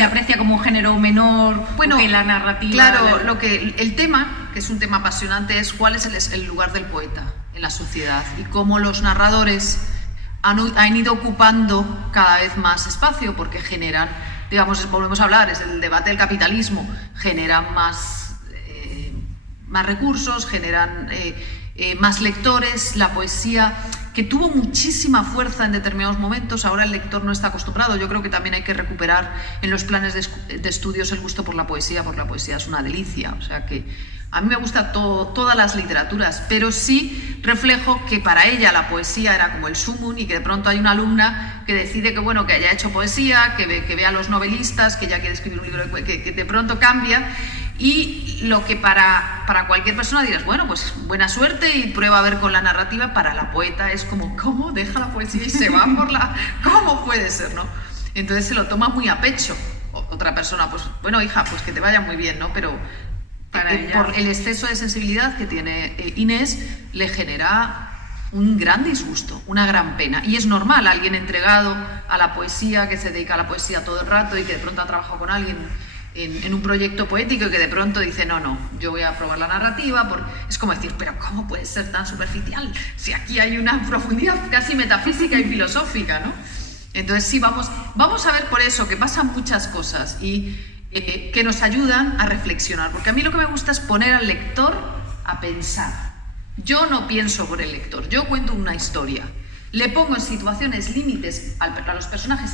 aprecia como un género menor, bueno, que la narrativa... Claro, el tema, que es un tema apasionante, es cuál es el lugar del poeta en la sociedad y cómo los narradores han ido ocupando cada vez más espacio porque generan, digamos, volvemos a hablar, es el debate del capitalismo, generan más recursos, generan más lectores, la poesía que tuvo muchísima fuerza en determinados momentos, ahora el lector no está acostumbrado. Yo creo que también hay que recuperar en los planes de estudios el gusto por la poesía, porque la poesía es una delicia, o sea que a mí me gusta todas las literaturas, pero sí reflejo que para ella la poesía era como el sumum y que de pronto hay una alumna que decide que, bueno, que haya hecho poesía, que vea a los novelistas, que ya quiere escribir un libro, que de pronto cambia. Y lo que para cualquier persona dirás, bueno, pues buena suerte y prueba a ver con la narrativa, para la poeta es como, ¿cómo deja la poesía y se va por la...? ¿Cómo puede ser, no? Entonces se lo toma muy a pecho. Otra persona, pues, bueno, hija, pues que te vaya muy bien, ¿no? Pero por el exceso de sensibilidad que tiene Inés, le genera un gran disgusto, una gran pena. Y es normal, alguien entregado a la poesía, que se dedica a la poesía todo el rato y que de pronto ha trabajado con alguien en un proyecto poético y que de pronto dice, no, yo voy a probar la narrativa, es como decir, pero ¿cómo puede ser tan superficial? Si aquí hay una profundidad casi metafísica y filosófica, ¿no? Entonces sí, vamos a ver por eso, que pasan muchas cosas y que nos ayudan a reflexionar, porque a mí lo que me gusta es poner al lector a pensar. Yo no pienso por el lector, yo cuento una historia, le pongo en situaciones límites a los personajes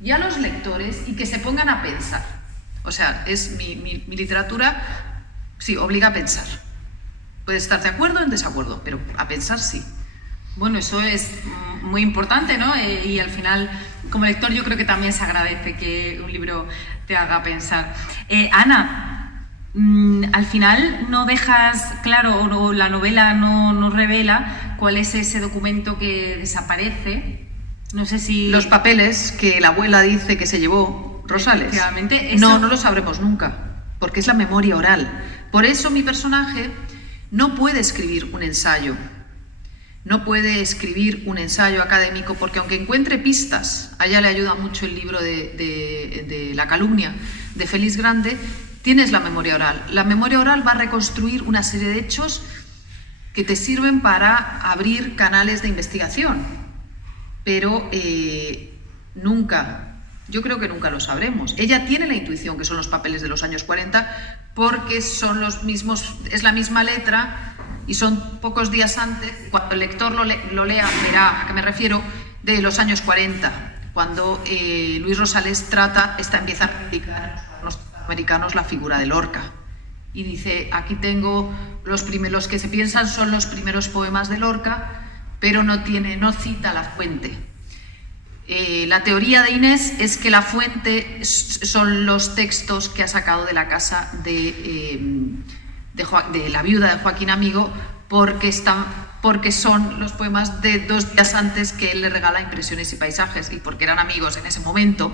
y a los lectores y que se pongan a pensar. O sea, es mi literatura, sí, obliga a pensar. Puede estar de acuerdo o en desacuerdo, pero a pensar sí. Bueno, eso es muy importante, ¿no? Y al final, como lector, yo creo que también se agradece que un libro te haga pensar. Ana, al final no dejas claro, o la novela no revela cuál es ese documento que desaparece. No sé si... Los papeles que la abuela dice que se llevó Rosales. Efectivamente, eso... No lo sabremos nunca, porque es la memoria oral. Por eso mi personaje no puede escribir un ensayo. No puede escribir un ensayo académico, porque aunque encuentre pistas, a ella le ayuda mucho el libro de La calumnia, de Félix Grande, tienes la memoria oral. La memoria oral va a reconstruir una serie de hechos que te sirven para abrir canales de investigación, pero yo creo que nunca lo sabremos. Ella tiene la intuición que son los papeles de los años 40 porque son los mismos, es la misma letra y son pocos días antes. Cuando el lector lo lea, verá a qué me refiero, de los años 40, cuando Luis Rosales empieza a practicar a los americanos la figura de Lorca. Y dice, aquí tengo los que se piensan son los primeros poemas de Lorca, pero no cita la fuente. La teoría de Inés es que la fuente son los textos que ha sacado de la casa de la viuda de Joaquín Amigo, porque son los poemas de 2 días antes que él le regala Impresiones y paisajes, y porque eran amigos en ese momento,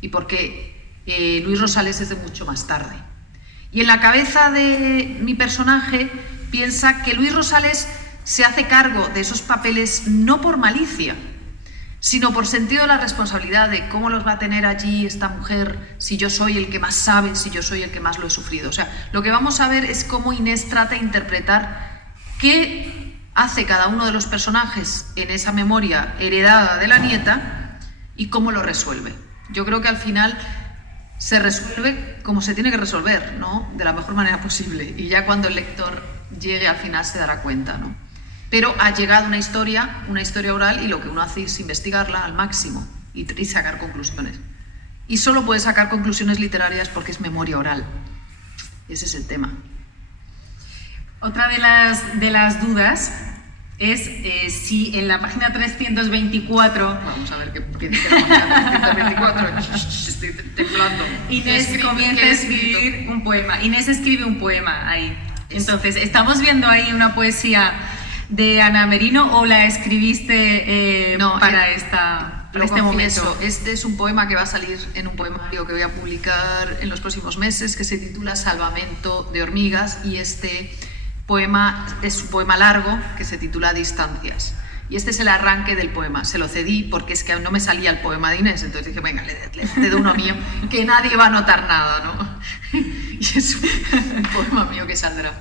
y porque Luis Rosales es de mucho más tarde. Y en la cabeza de mi personaje piensa que Luis Rosales se hace cargo de esos papeles no por malicia, sino por sentido de la responsabilidad de cómo los va a tener allí esta mujer, si yo soy el que más sabe, si yo soy el que más lo he sufrido. O sea, lo que vamos a ver es cómo Inés trata de interpretar qué hace cada uno de los personajes en esa memoria heredada de la nieta y cómo lo resuelve. Yo creo que al final se resuelve como se tiene que resolver, ¿no? De la mejor manera posible. Y ya cuando el lector llegue al final se dará cuenta, ¿no? Pero ha llegado una historia oral y lo que uno hace es investigarla al máximo y sacar conclusiones. Y solo puede sacar conclusiones literarias porque es memoria oral. Ese es el tema. Otra de las dudas es si en la página 324... Vamos a ver qué dice la página 324. Estoy temblando. Inés comienza a escribir un poema. Inés escribe un poema ahí. Entonces, ¿estamos viendo ahí una poesía de Ana Merino o la escribiste para este momento? Este es un poema que va a salir en un poemario que voy a publicar en los próximos meses, que se titula Salvamento de hormigas, y este poema, es un poema largo que se titula Distancias. Y este es el arranque del poema. Se lo cedí porque es que no me salía el poema de Inés, entonces dije, venga, le cedo uno mío, que nadie va a notar nada, ¿no? Y es un poema mío que saldrá.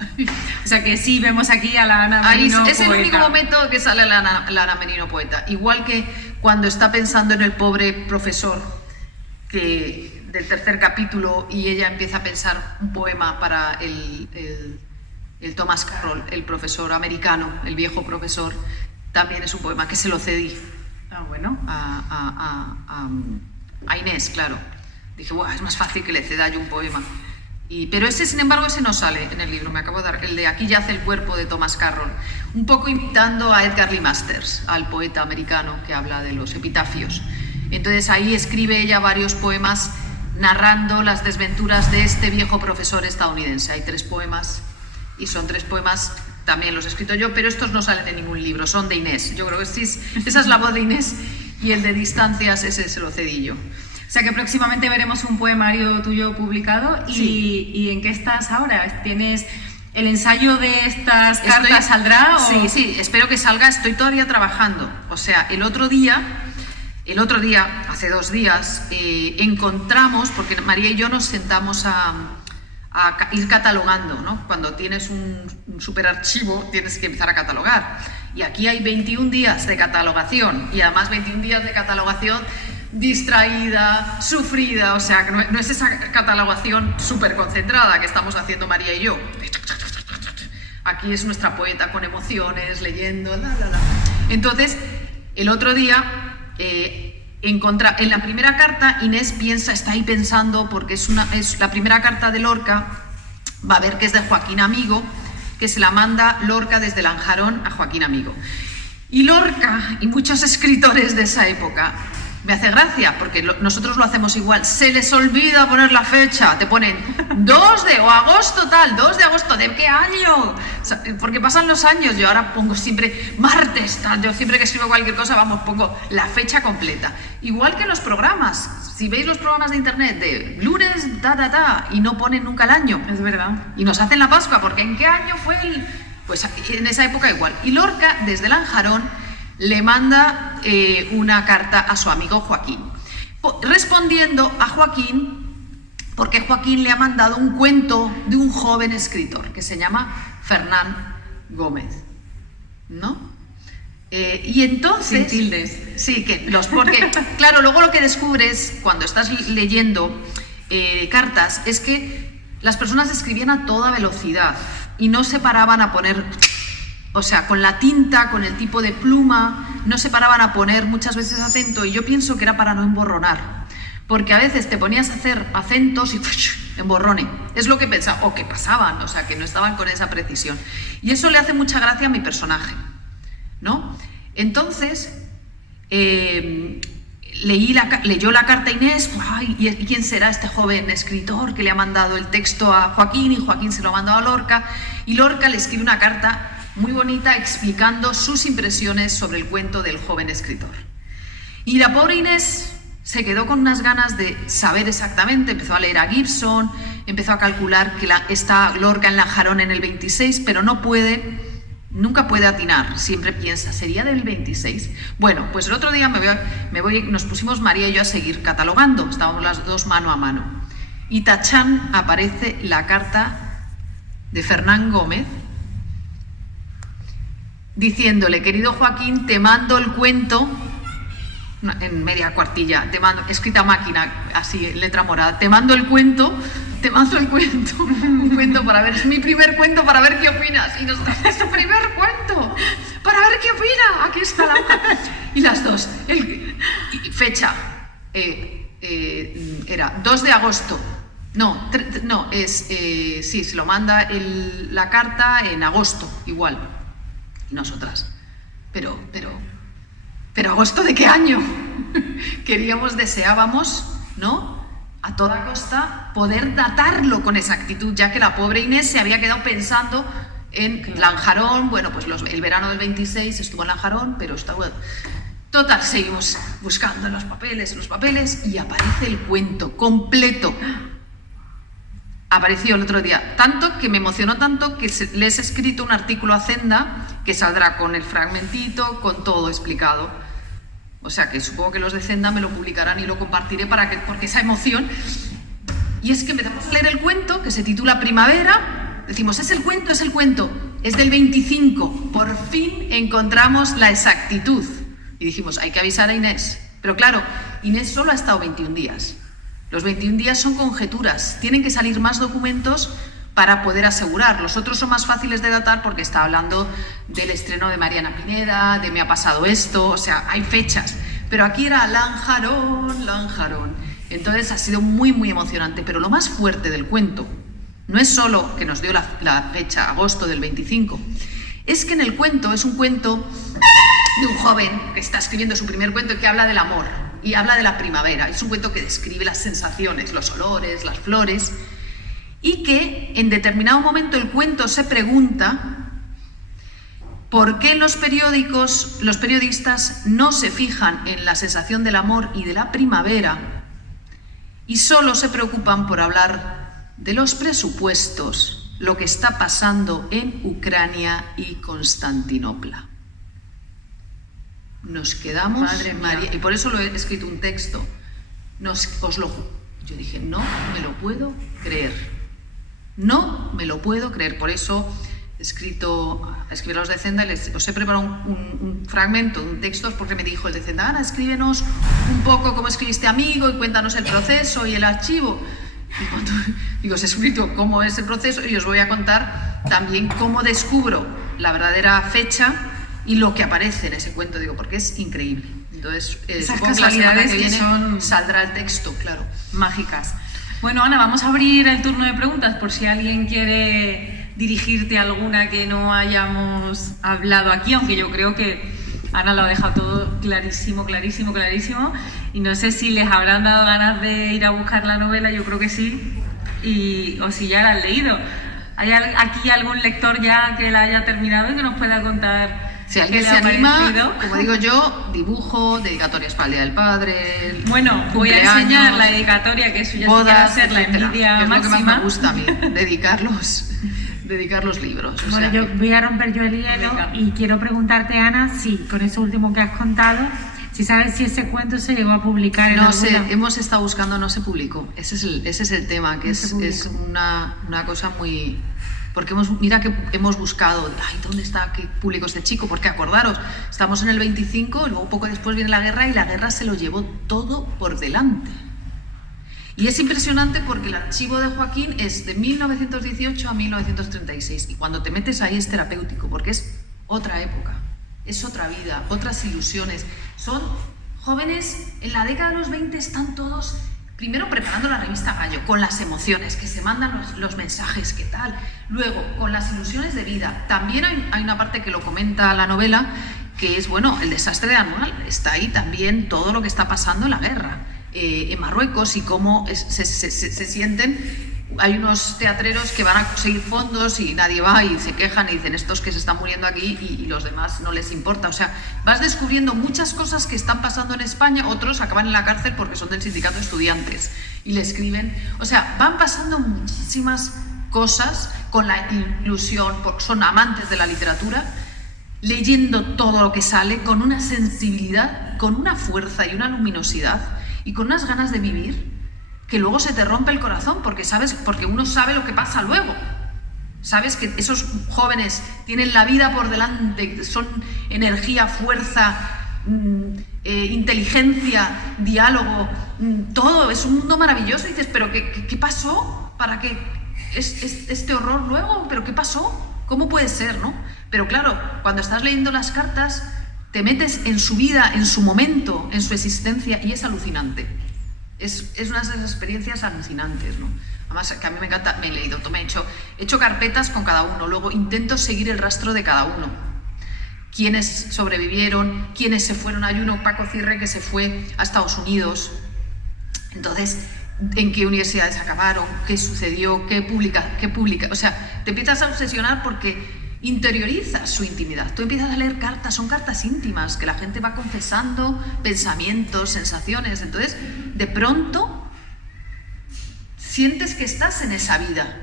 O sea que sí, vemos aquí a la Ana Merino Es el poeta. único momento que sale la Ana Merino poeta. Igual que cuando está pensando en el pobre profesor del tercer capítulo y ella empieza a pensar un poema para el Thomas Carroll, el profesor americano, el viejo profesor. También es un poema que se lo cedí Bueno. a Inés, claro. Dije, bueno, es más fácil que le ceda yo un poema. Pero ese, sin embargo, ese no sale en el libro. Me acabo de dar el de Aquí yace el cuerpo de Thomas Carroll. Un poco imitando a Edgar Lee Masters, al poeta americano que habla de los epitafios. Entonces ahí escribe ella varios poemas narrando las desventuras de este viejo profesor estadounidense. Hay 3 poemas y son 3 poemas. También los he escrito yo, pero estos no salen de ningún libro, son de Inés. Yo creo que sí, esa es la voz de Inés y el de Distancias, ese se lo cedí yo. O sea que próximamente veremos un poemario tuyo publicado. Sí. ¿Y en qué estás ahora? ¿Tienes el ensayo de estas cartas saldrá? ¿O? Sí, espero que salga, estoy todavía trabajando. O sea, el otro día, hace 2 días, encontramos, porque María y yo nos sentamos a ir catalogando, ¿no? Cuando tienes un superarchivo tienes que empezar a catalogar. Y aquí hay 21 días de catalogación y además 21 días de catalogación distraída, sufrida, o sea, que no es esa catalogación súper concentrada que estamos haciendo María y yo. Aquí es nuestra poeta con emociones, leyendo, Entonces, el otro día... en la primera carta Inés está ahí pensando, porque es la primera carta de Lorca, va a ver que es de Joaquín Amigo, que se la manda Lorca desde Lanjarón a Joaquín Amigo. Y Lorca y muchos escritores de esa época, me hace gracia, porque nosotros lo hacemos igual, se les olvida poner la fecha, te ponen 2 de agosto tal, 2 de agosto, ¿de qué año? O sea, porque pasan los años, yo ahora pongo siempre martes tal, yo siempre que escribo cualquier cosa, pongo la fecha completa. Igual que en los programas, si veis los programas de internet de lunes, y no ponen nunca el año. Es verdad. Y nos hacen la Pascua, porque ¿en qué año fue el...? Pues en esa época igual. Y Lorca, desde Lanjarón, le manda una carta a su amigo Joaquín, respondiendo a Joaquín, porque Joaquín le ha mandado un cuento de un joven escritor que se llama Fernán Gómez, ¿no? Y entonces... Sin tildes. Sí, porque claro, luego lo que descubres cuando estás leyendo cartas es que las personas escribían a toda velocidad y no se paraban a poner... O sea, con la tinta, con el tipo de pluma, no se paraban a poner muchas veces acento, y yo pienso que era para no emborronar, porque a veces te ponías a hacer acentos y emborrone. Es lo que pensaba, o que pasaban, o sea, que no estaban con esa precisión. Y eso le hace mucha gracia a mi personaje, ¿no? Entonces, leyó la carta a Inés, ay, ¿y quién será este joven escritor que le ha mandado el texto a Joaquín? Y Joaquín se lo ha mandado a Lorca, y Lorca le escribe una carta muy bonita explicando sus impresiones sobre el cuento del joven escritor. Y la pobre Inés se quedó con unas ganas de saber exactamente, empezó a leer a Gibson, empezó a calcular que está Lorca en Lanjarón en el 26, pero nunca puede atinar, siempre piensa, ¿sería del 26? Bueno, pues el otro día nos pusimos María y yo a seguir catalogando, estábamos las 2 mano a mano, y tachán aparece la carta de Fernán Gómez, diciéndole, querido Joaquín, te mando el cuento, en media cuartilla, te mando, escrita a máquina, así, en letra morada, te mando el cuento, un cuento para ver, es mi primer cuento para ver qué opinas. Y nosotros, es tu primer cuento, para ver qué opina, aquí está la hoja. Y las 2, fecha, era 2 de agosto, sí, se lo manda la carta en agosto, igual. Nosotras, pero ¿agosto de qué año? Deseábamos, ¿no?, a toda costa poder datarlo con exactitud, ya que la pobre Inés se había quedado pensando en Lanjarón. Bueno, pues el verano del 26 estuvo en Lanjarón, pero total, seguimos buscando en los papeles, y aparece el cuento completo. apareció el otro día. Tanto que me emocionó tanto que les he escrito un artículo a Zenda que saldrá con el fragmentito, con todo explicado. O sea que supongo que los de Zenda me lo publicarán y lo compartiré porque esa emoción... Y es que empezamos a leer el cuento, que se titula Primavera, decimos, es el cuento, es del 25, por fin encontramos la exactitud. Y dijimos, hay que avisar a Inés. Pero claro, Inés solo ha estado 21 días. Los 21 días son conjeturas, tienen que salir más documentos para poder asegurar. Los otros son más fáciles de datar porque está hablando del estreno de Mariana Pineda, de Me ha pasado esto, o sea, hay fechas. Pero aquí era Lanjarón. Entonces ha sido muy, muy emocionante. Pero lo más fuerte del cuento no es solo que nos dio la fecha, agosto del 25, es que en el cuento es un cuento de un joven que está escribiendo su primer cuento y que habla del amor y habla de la primavera. Es un cuento que describe las sensaciones, los olores, las flores, y que en determinado momento el cuento se pregunta por qué los periodistas no se fijan en la sensación del amor y de la primavera y solo se preocupan por hablar de los presupuestos, lo que está pasando en Ucrania y Constantinopla. Nos quedamos, Madre mía. María, y por eso lo he escrito un texto. Yo dije, no me lo puedo creer. No me lo puedo creer. Por eso he escrito a los de Zenda, os he preparado un fragmento de un texto porque me dijo el de Zenda, Ana, escríbenos un poco cómo escribiste Amigo y cuéntanos el proceso y el archivo. Y cuando digo, os he escrito cómo es el proceso y os voy a contar también cómo descubro la verdadera fecha y lo que aparece en ese cuento, digo, porque es increíble. Entonces, esas supongo que la semana casualidades que que viene son saldrá el texto, claro. mágicas. Bueno, Ana, vamos a abrir el turno de preguntas por si alguien quiere dirigirte a alguna que no hayamos hablado aquí, aunque yo creo que Ana lo ha dejado todo clarísimo, clarísimo, clarísimo. Y no sé si les habrán dado ganas de ir a buscar la novela, yo creo que sí, o si ya la han leído. ¿Hay aquí algún lector ya que la haya terminado y que nos pueda contar? Si alguien se anima, como digo yo, dibujo, dedicatorias para el Día del Padre. Bueno, voy a enseñar la dedicatoria, que eso ya bodas, hacer la envidia que es máxima. lo que más me gusta a mí, dedicar los libros. Bueno, yo voy a romper yo el hielo. Venga. Y quiero preguntarte, Ana, si con eso último que has contado, si sabes si ese cuento se llegó a publicar en No alguna... sé, hemos estado buscando, no se publicó. Ese es el tema, que no es una cosa muy... Porque mira que hemos buscado, ay, ¿dónde está? ¿Qué publicó este chico? Porque acordaros, estamos en el 25, luego poco después viene la guerra y la guerra se lo llevó todo por delante. Y es impresionante porque el archivo de Joaquín es de 1918 a 1936 y cuando te metes ahí es terapéutico porque es otra época, es otra vida, otras ilusiones. Son jóvenes, en la década de los 20 están todos... Primero preparando la revista Gallo, con las emociones, que se mandan los mensajes, ¿qué tal? Luego, con las ilusiones de vida. También hay una parte que lo comenta la novela, que es, bueno, el desastre de Anual. Está ahí también todo lo que está pasando en la guerra, en Marruecos, y cómo se sienten... Hay unos teatreros que van a conseguir fondos y nadie va y se quejan y dicen estos que se están muriendo aquí y los demás no les importa. O sea, vas descubriendo muchas cosas que están pasando en España, otros acaban en la cárcel porque son del sindicato de estudiantes y le escriben. O sea, van pasando muchísimas cosas con la ilusión, porque son amantes de la literatura, leyendo todo lo que sale con una sensibilidad, con una fuerza y una luminosidad y con unas ganas de vivir, que luego se te rompe el corazón porque uno sabe lo que pasa luego. Sabes que esos jóvenes tienen la vida por delante, son energía, fuerza, inteligencia, diálogo, todo, es un mundo maravilloso. Y dices, ¿pero qué pasó? ¿Para qué este horror luego? ¿Pero qué pasó? ¿Cómo puede ser, no? Pero claro, cuando estás leyendo las cartas, te metes en su vida, en su momento, en su existencia, y es alucinante. Es una de esas experiencias alucinantes, ¿no? Además, que a mí me encanta, me he leído, he hecho carpetas con cada uno, luego intento seguir el rastro de cada uno. Quiénes sobrevivieron, quiénes se fueron. Hay uno, Paco Cirre, que se fue a Estados Unidos. Entonces, ¿en qué universidades acabaron? ¿Qué sucedió? ¿Qué publica? O sea, te empiezas a obsesionar porque interiorizas su intimidad. Tú empiezas a leer cartas, son cartas íntimas, que la gente va confesando pensamientos, sensaciones. Entonces, de pronto, sientes que estás en esa vida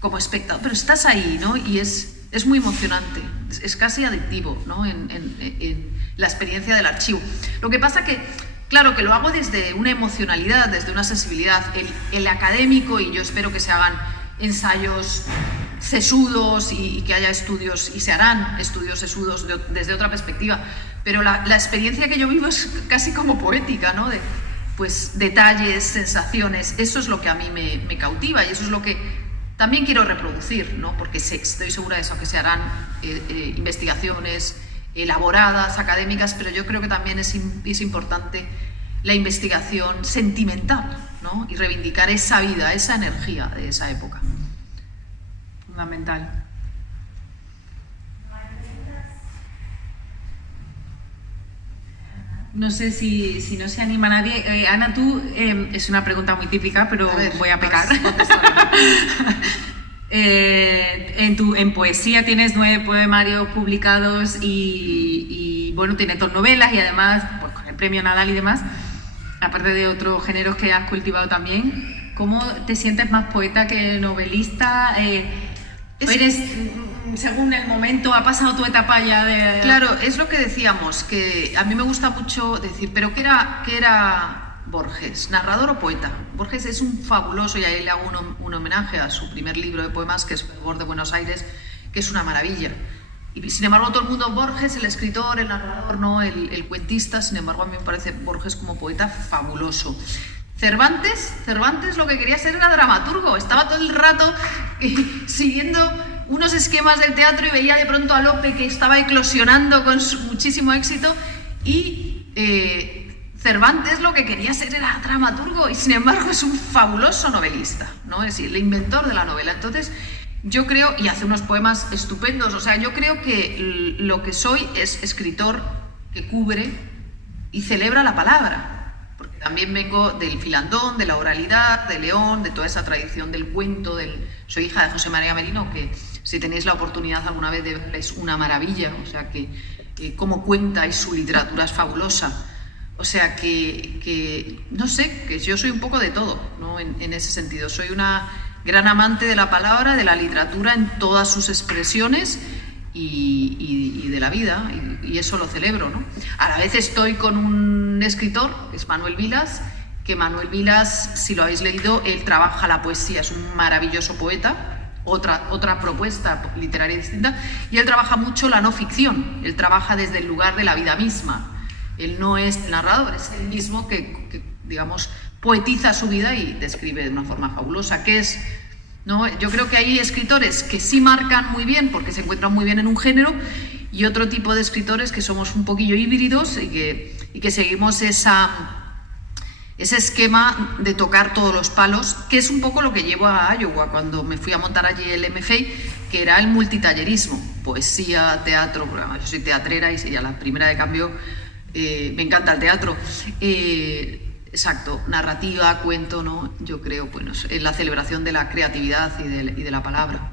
como espectador, pero estás ahí, ¿no? Y es muy emocionante, es casi adictivo, ¿no? En la experiencia del archivo. Lo que pasa que, claro, que lo hago desde una emocionalidad, desde una sensibilidad. El académico, y yo espero que se hagan ensayos sesudos y que haya estudios, y se harán estudios sesudos desde otra perspectiva, pero la experiencia que yo vivo es casi como poética, ¿no? Pues detalles, sensaciones, eso es lo que a mí me cautiva, y eso es lo que también quiero reproducir, ¿no? Porque estoy segura de eso, que se harán investigaciones elaboradas, académicas, pero yo creo que también es importante la investigación sentimental, ¿no? Y reivindicar esa vida, esa energía de esa época. Fundamental. No sé si no se anima nadie. Ana, tú, es una pregunta muy típica, pero voy a pecar. En poesía tienes 9 poemarios publicados y bueno, tienes 2 novelas y además, pues con el premio Nadal y demás, aparte de otros géneros que has cultivado también. ¿Cómo te sientes más poeta que novelista? ¿Eres, según el momento, ha pasado tu etapa ya de...? Claro, es lo que decíamos, que a mí me gusta mucho decir, ¿pero qué era Borges? ¿Narrador o poeta? Borges es un fabuloso, y ahí le hago un homenaje a su primer libro de poemas, que es Fervor de Buenos Aires, que es una maravilla. Y sin embargo, todo el mundo, Borges, el escritor, el narrador, no, el cuentista, sin embargo, a mí me parece Borges como poeta fabuloso. Cervantes lo que quería ser era dramaturgo, estaba todo el rato siguiendo unos esquemas del teatro y veía de pronto a Lope, que estaba eclosionando con muchísimo éxito, y Cervantes lo que quería ser era dramaturgo, y sin embargo es un fabuloso novelista, ¿no? Es decir, el inventor de la novela. Entonces yo creo, y hace unos poemas estupendos, o sea, yo creo que lo que soy es escritor que cubre y celebra la palabra. Porque también vengo del filandón, de la oralidad, de León, de toda esa tradición del cuento. Soy hija de José María Merino, que si tenéis la oportunidad alguna vez de verla, es una maravilla. O sea, que cómo cuenta, y su literatura es fabulosa. O sea, que no sé, que yo soy un poco de todo, ¿no? En ese sentido. Soy una gran amante de la palabra, de la literatura en todas sus expresiones, y de la vida, y eso lo celebro, ¿no? A la vez estoy con un escritor, que es Manuel Vilas, que Manuel Vilas, si lo habéis leído, él trabaja la poesía, es un maravilloso poeta, otra propuesta literaria distinta, y él trabaja mucho la no ficción, él trabaja desde el lugar de la vida misma. Él no es el narrador, es él mismo que digamos, poetiza su vida y describe de una forma fabulosa, que es... ¿no? Yo creo que hay escritores que sí marcan muy bien porque se encuentran muy bien en un género, y otro tipo de escritores que somos un poquillo híbridos y que seguimos ese esquema de tocar todos los palos, que es un poco lo que llevo a Iowa cuando me fui a montar allí el MFA, que era el multitallerismo, poesía, teatro. Yo soy teatrera y sería la primera de cambio, me encanta el teatro. Exacto, narrativa, cuento, ¿no? Yo creo, bueno, en la celebración de la creatividad y de la palabra.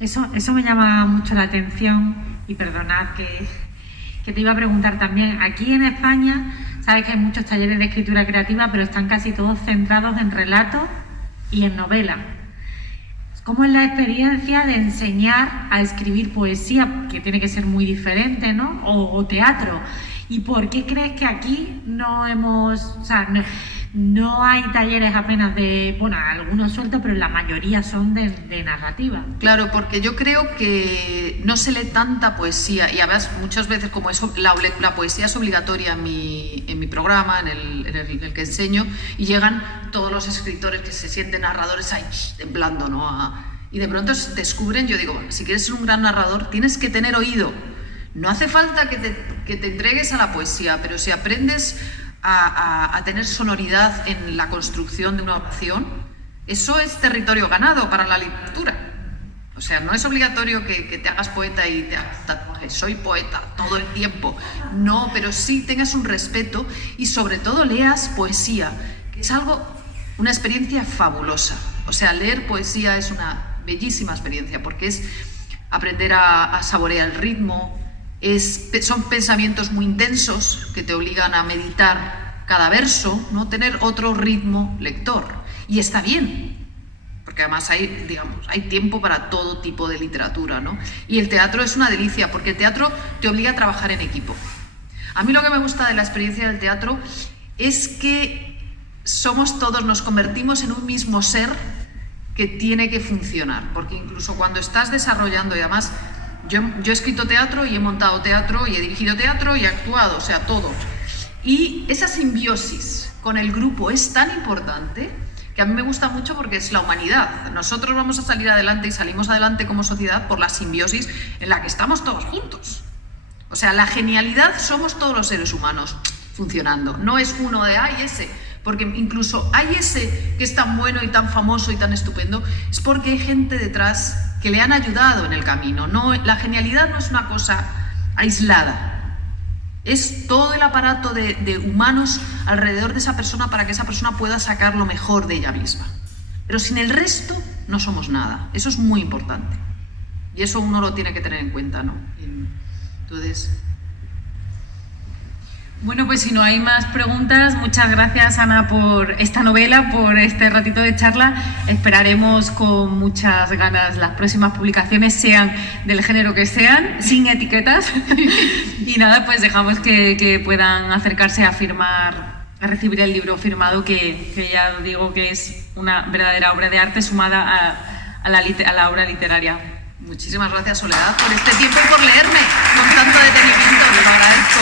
Eso me llama mucho la atención, y perdonad que te iba a preguntar también. Aquí en España, sabes que hay muchos talleres de escritura creativa, pero están casi todos centrados en relatos y en novela. ¿Cómo es la experiencia de enseñar a escribir poesía, que tiene que ser muy diferente, ¿no? O teatro. ¿Y por qué crees que aquí no hay talleres apenas de, bueno, algunos sueltos, pero la mayoría son de narrativa? Claro, porque yo creo que no se lee tanta poesía, y además muchas veces, como eso, la poesía es obligatoria en mi programa, en el que enseño, y llegan todos los escritores que se sienten narradores ahí temblando, ¿no? Y de pronto descubren, yo digo, bueno, si quieres ser un gran narrador tienes que tener oído. No hace falta que te entregues a la poesía, pero si aprendes a tener sonoridad en la construcción de una oración, eso es territorio ganado para la literatura. O sea, no es obligatorio que te hagas poeta y te hagas tatuajes, soy poeta todo el tiempo. No, pero sí tengas un respeto y sobre todo leas poesía, que es una experiencia fabulosa. O sea, leer poesía es una bellísima experiencia porque es aprender a saborear el ritmo. Son pensamientos muy intensos que te obligan a meditar cada verso, ¿no? Tener otro ritmo lector. Y está bien, porque además hay, digamos, hay tiempo para todo tipo de literatura, ¿no? Y el teatro es una delicia, porque el teatro te obliga a trabajar en equipo. A mí lo que me gusta de la experiencia del teatro es que somos todos, nos convertimos en un mismo ser que tiene que funcionar, porque incluso cuando estás desarrollando, y además yo he escrito teatro y he montado teatro y he dirigido teatro y he actuado, o sea, todo. Y esa simbiosis con el grupo es tan importante que a mí me gusta mucho porque es la humanidad. Nosotros vamos a salir adelante y salimos adelante como sociedad por la simbiosis en la que estamos todos juntos. O sea, la genialidad somos todos los seres humanos funcionando. No es uno de ay, ese, porque incluso hay ese que es tan bueno y tan famoso y tan estupendo, es porque hay gente detrás que le han ayudado en el camino. No, la genialidad no es una cosa aislada, es todo el aparato de humanos alrededor de esa persona para que esa persona pueda sacar lo mejor de ella misma. Pero sin el resto no somos nada. Eso es muy importante. Y eso uno lo tiene que tener en cuenta, ¿no? Entonces... Bueno, pues si no hay más preguntas, muchas gracias, Ana, por esta novela, por este ratito de charla. Esperaremos con muchas ganas las próximas publicaciones, sean del género que sean, sin etiquetas. Y nada, pues dejamos que puedan acercarse a firmar, a recibir el libro firmado, que ya digo que es una verdadera obra de arte sumada a la obra literaria. Muchísimas gracias, Soledad, por este tiempo y por leerme con tanto detenimiento. Te lo agradezco.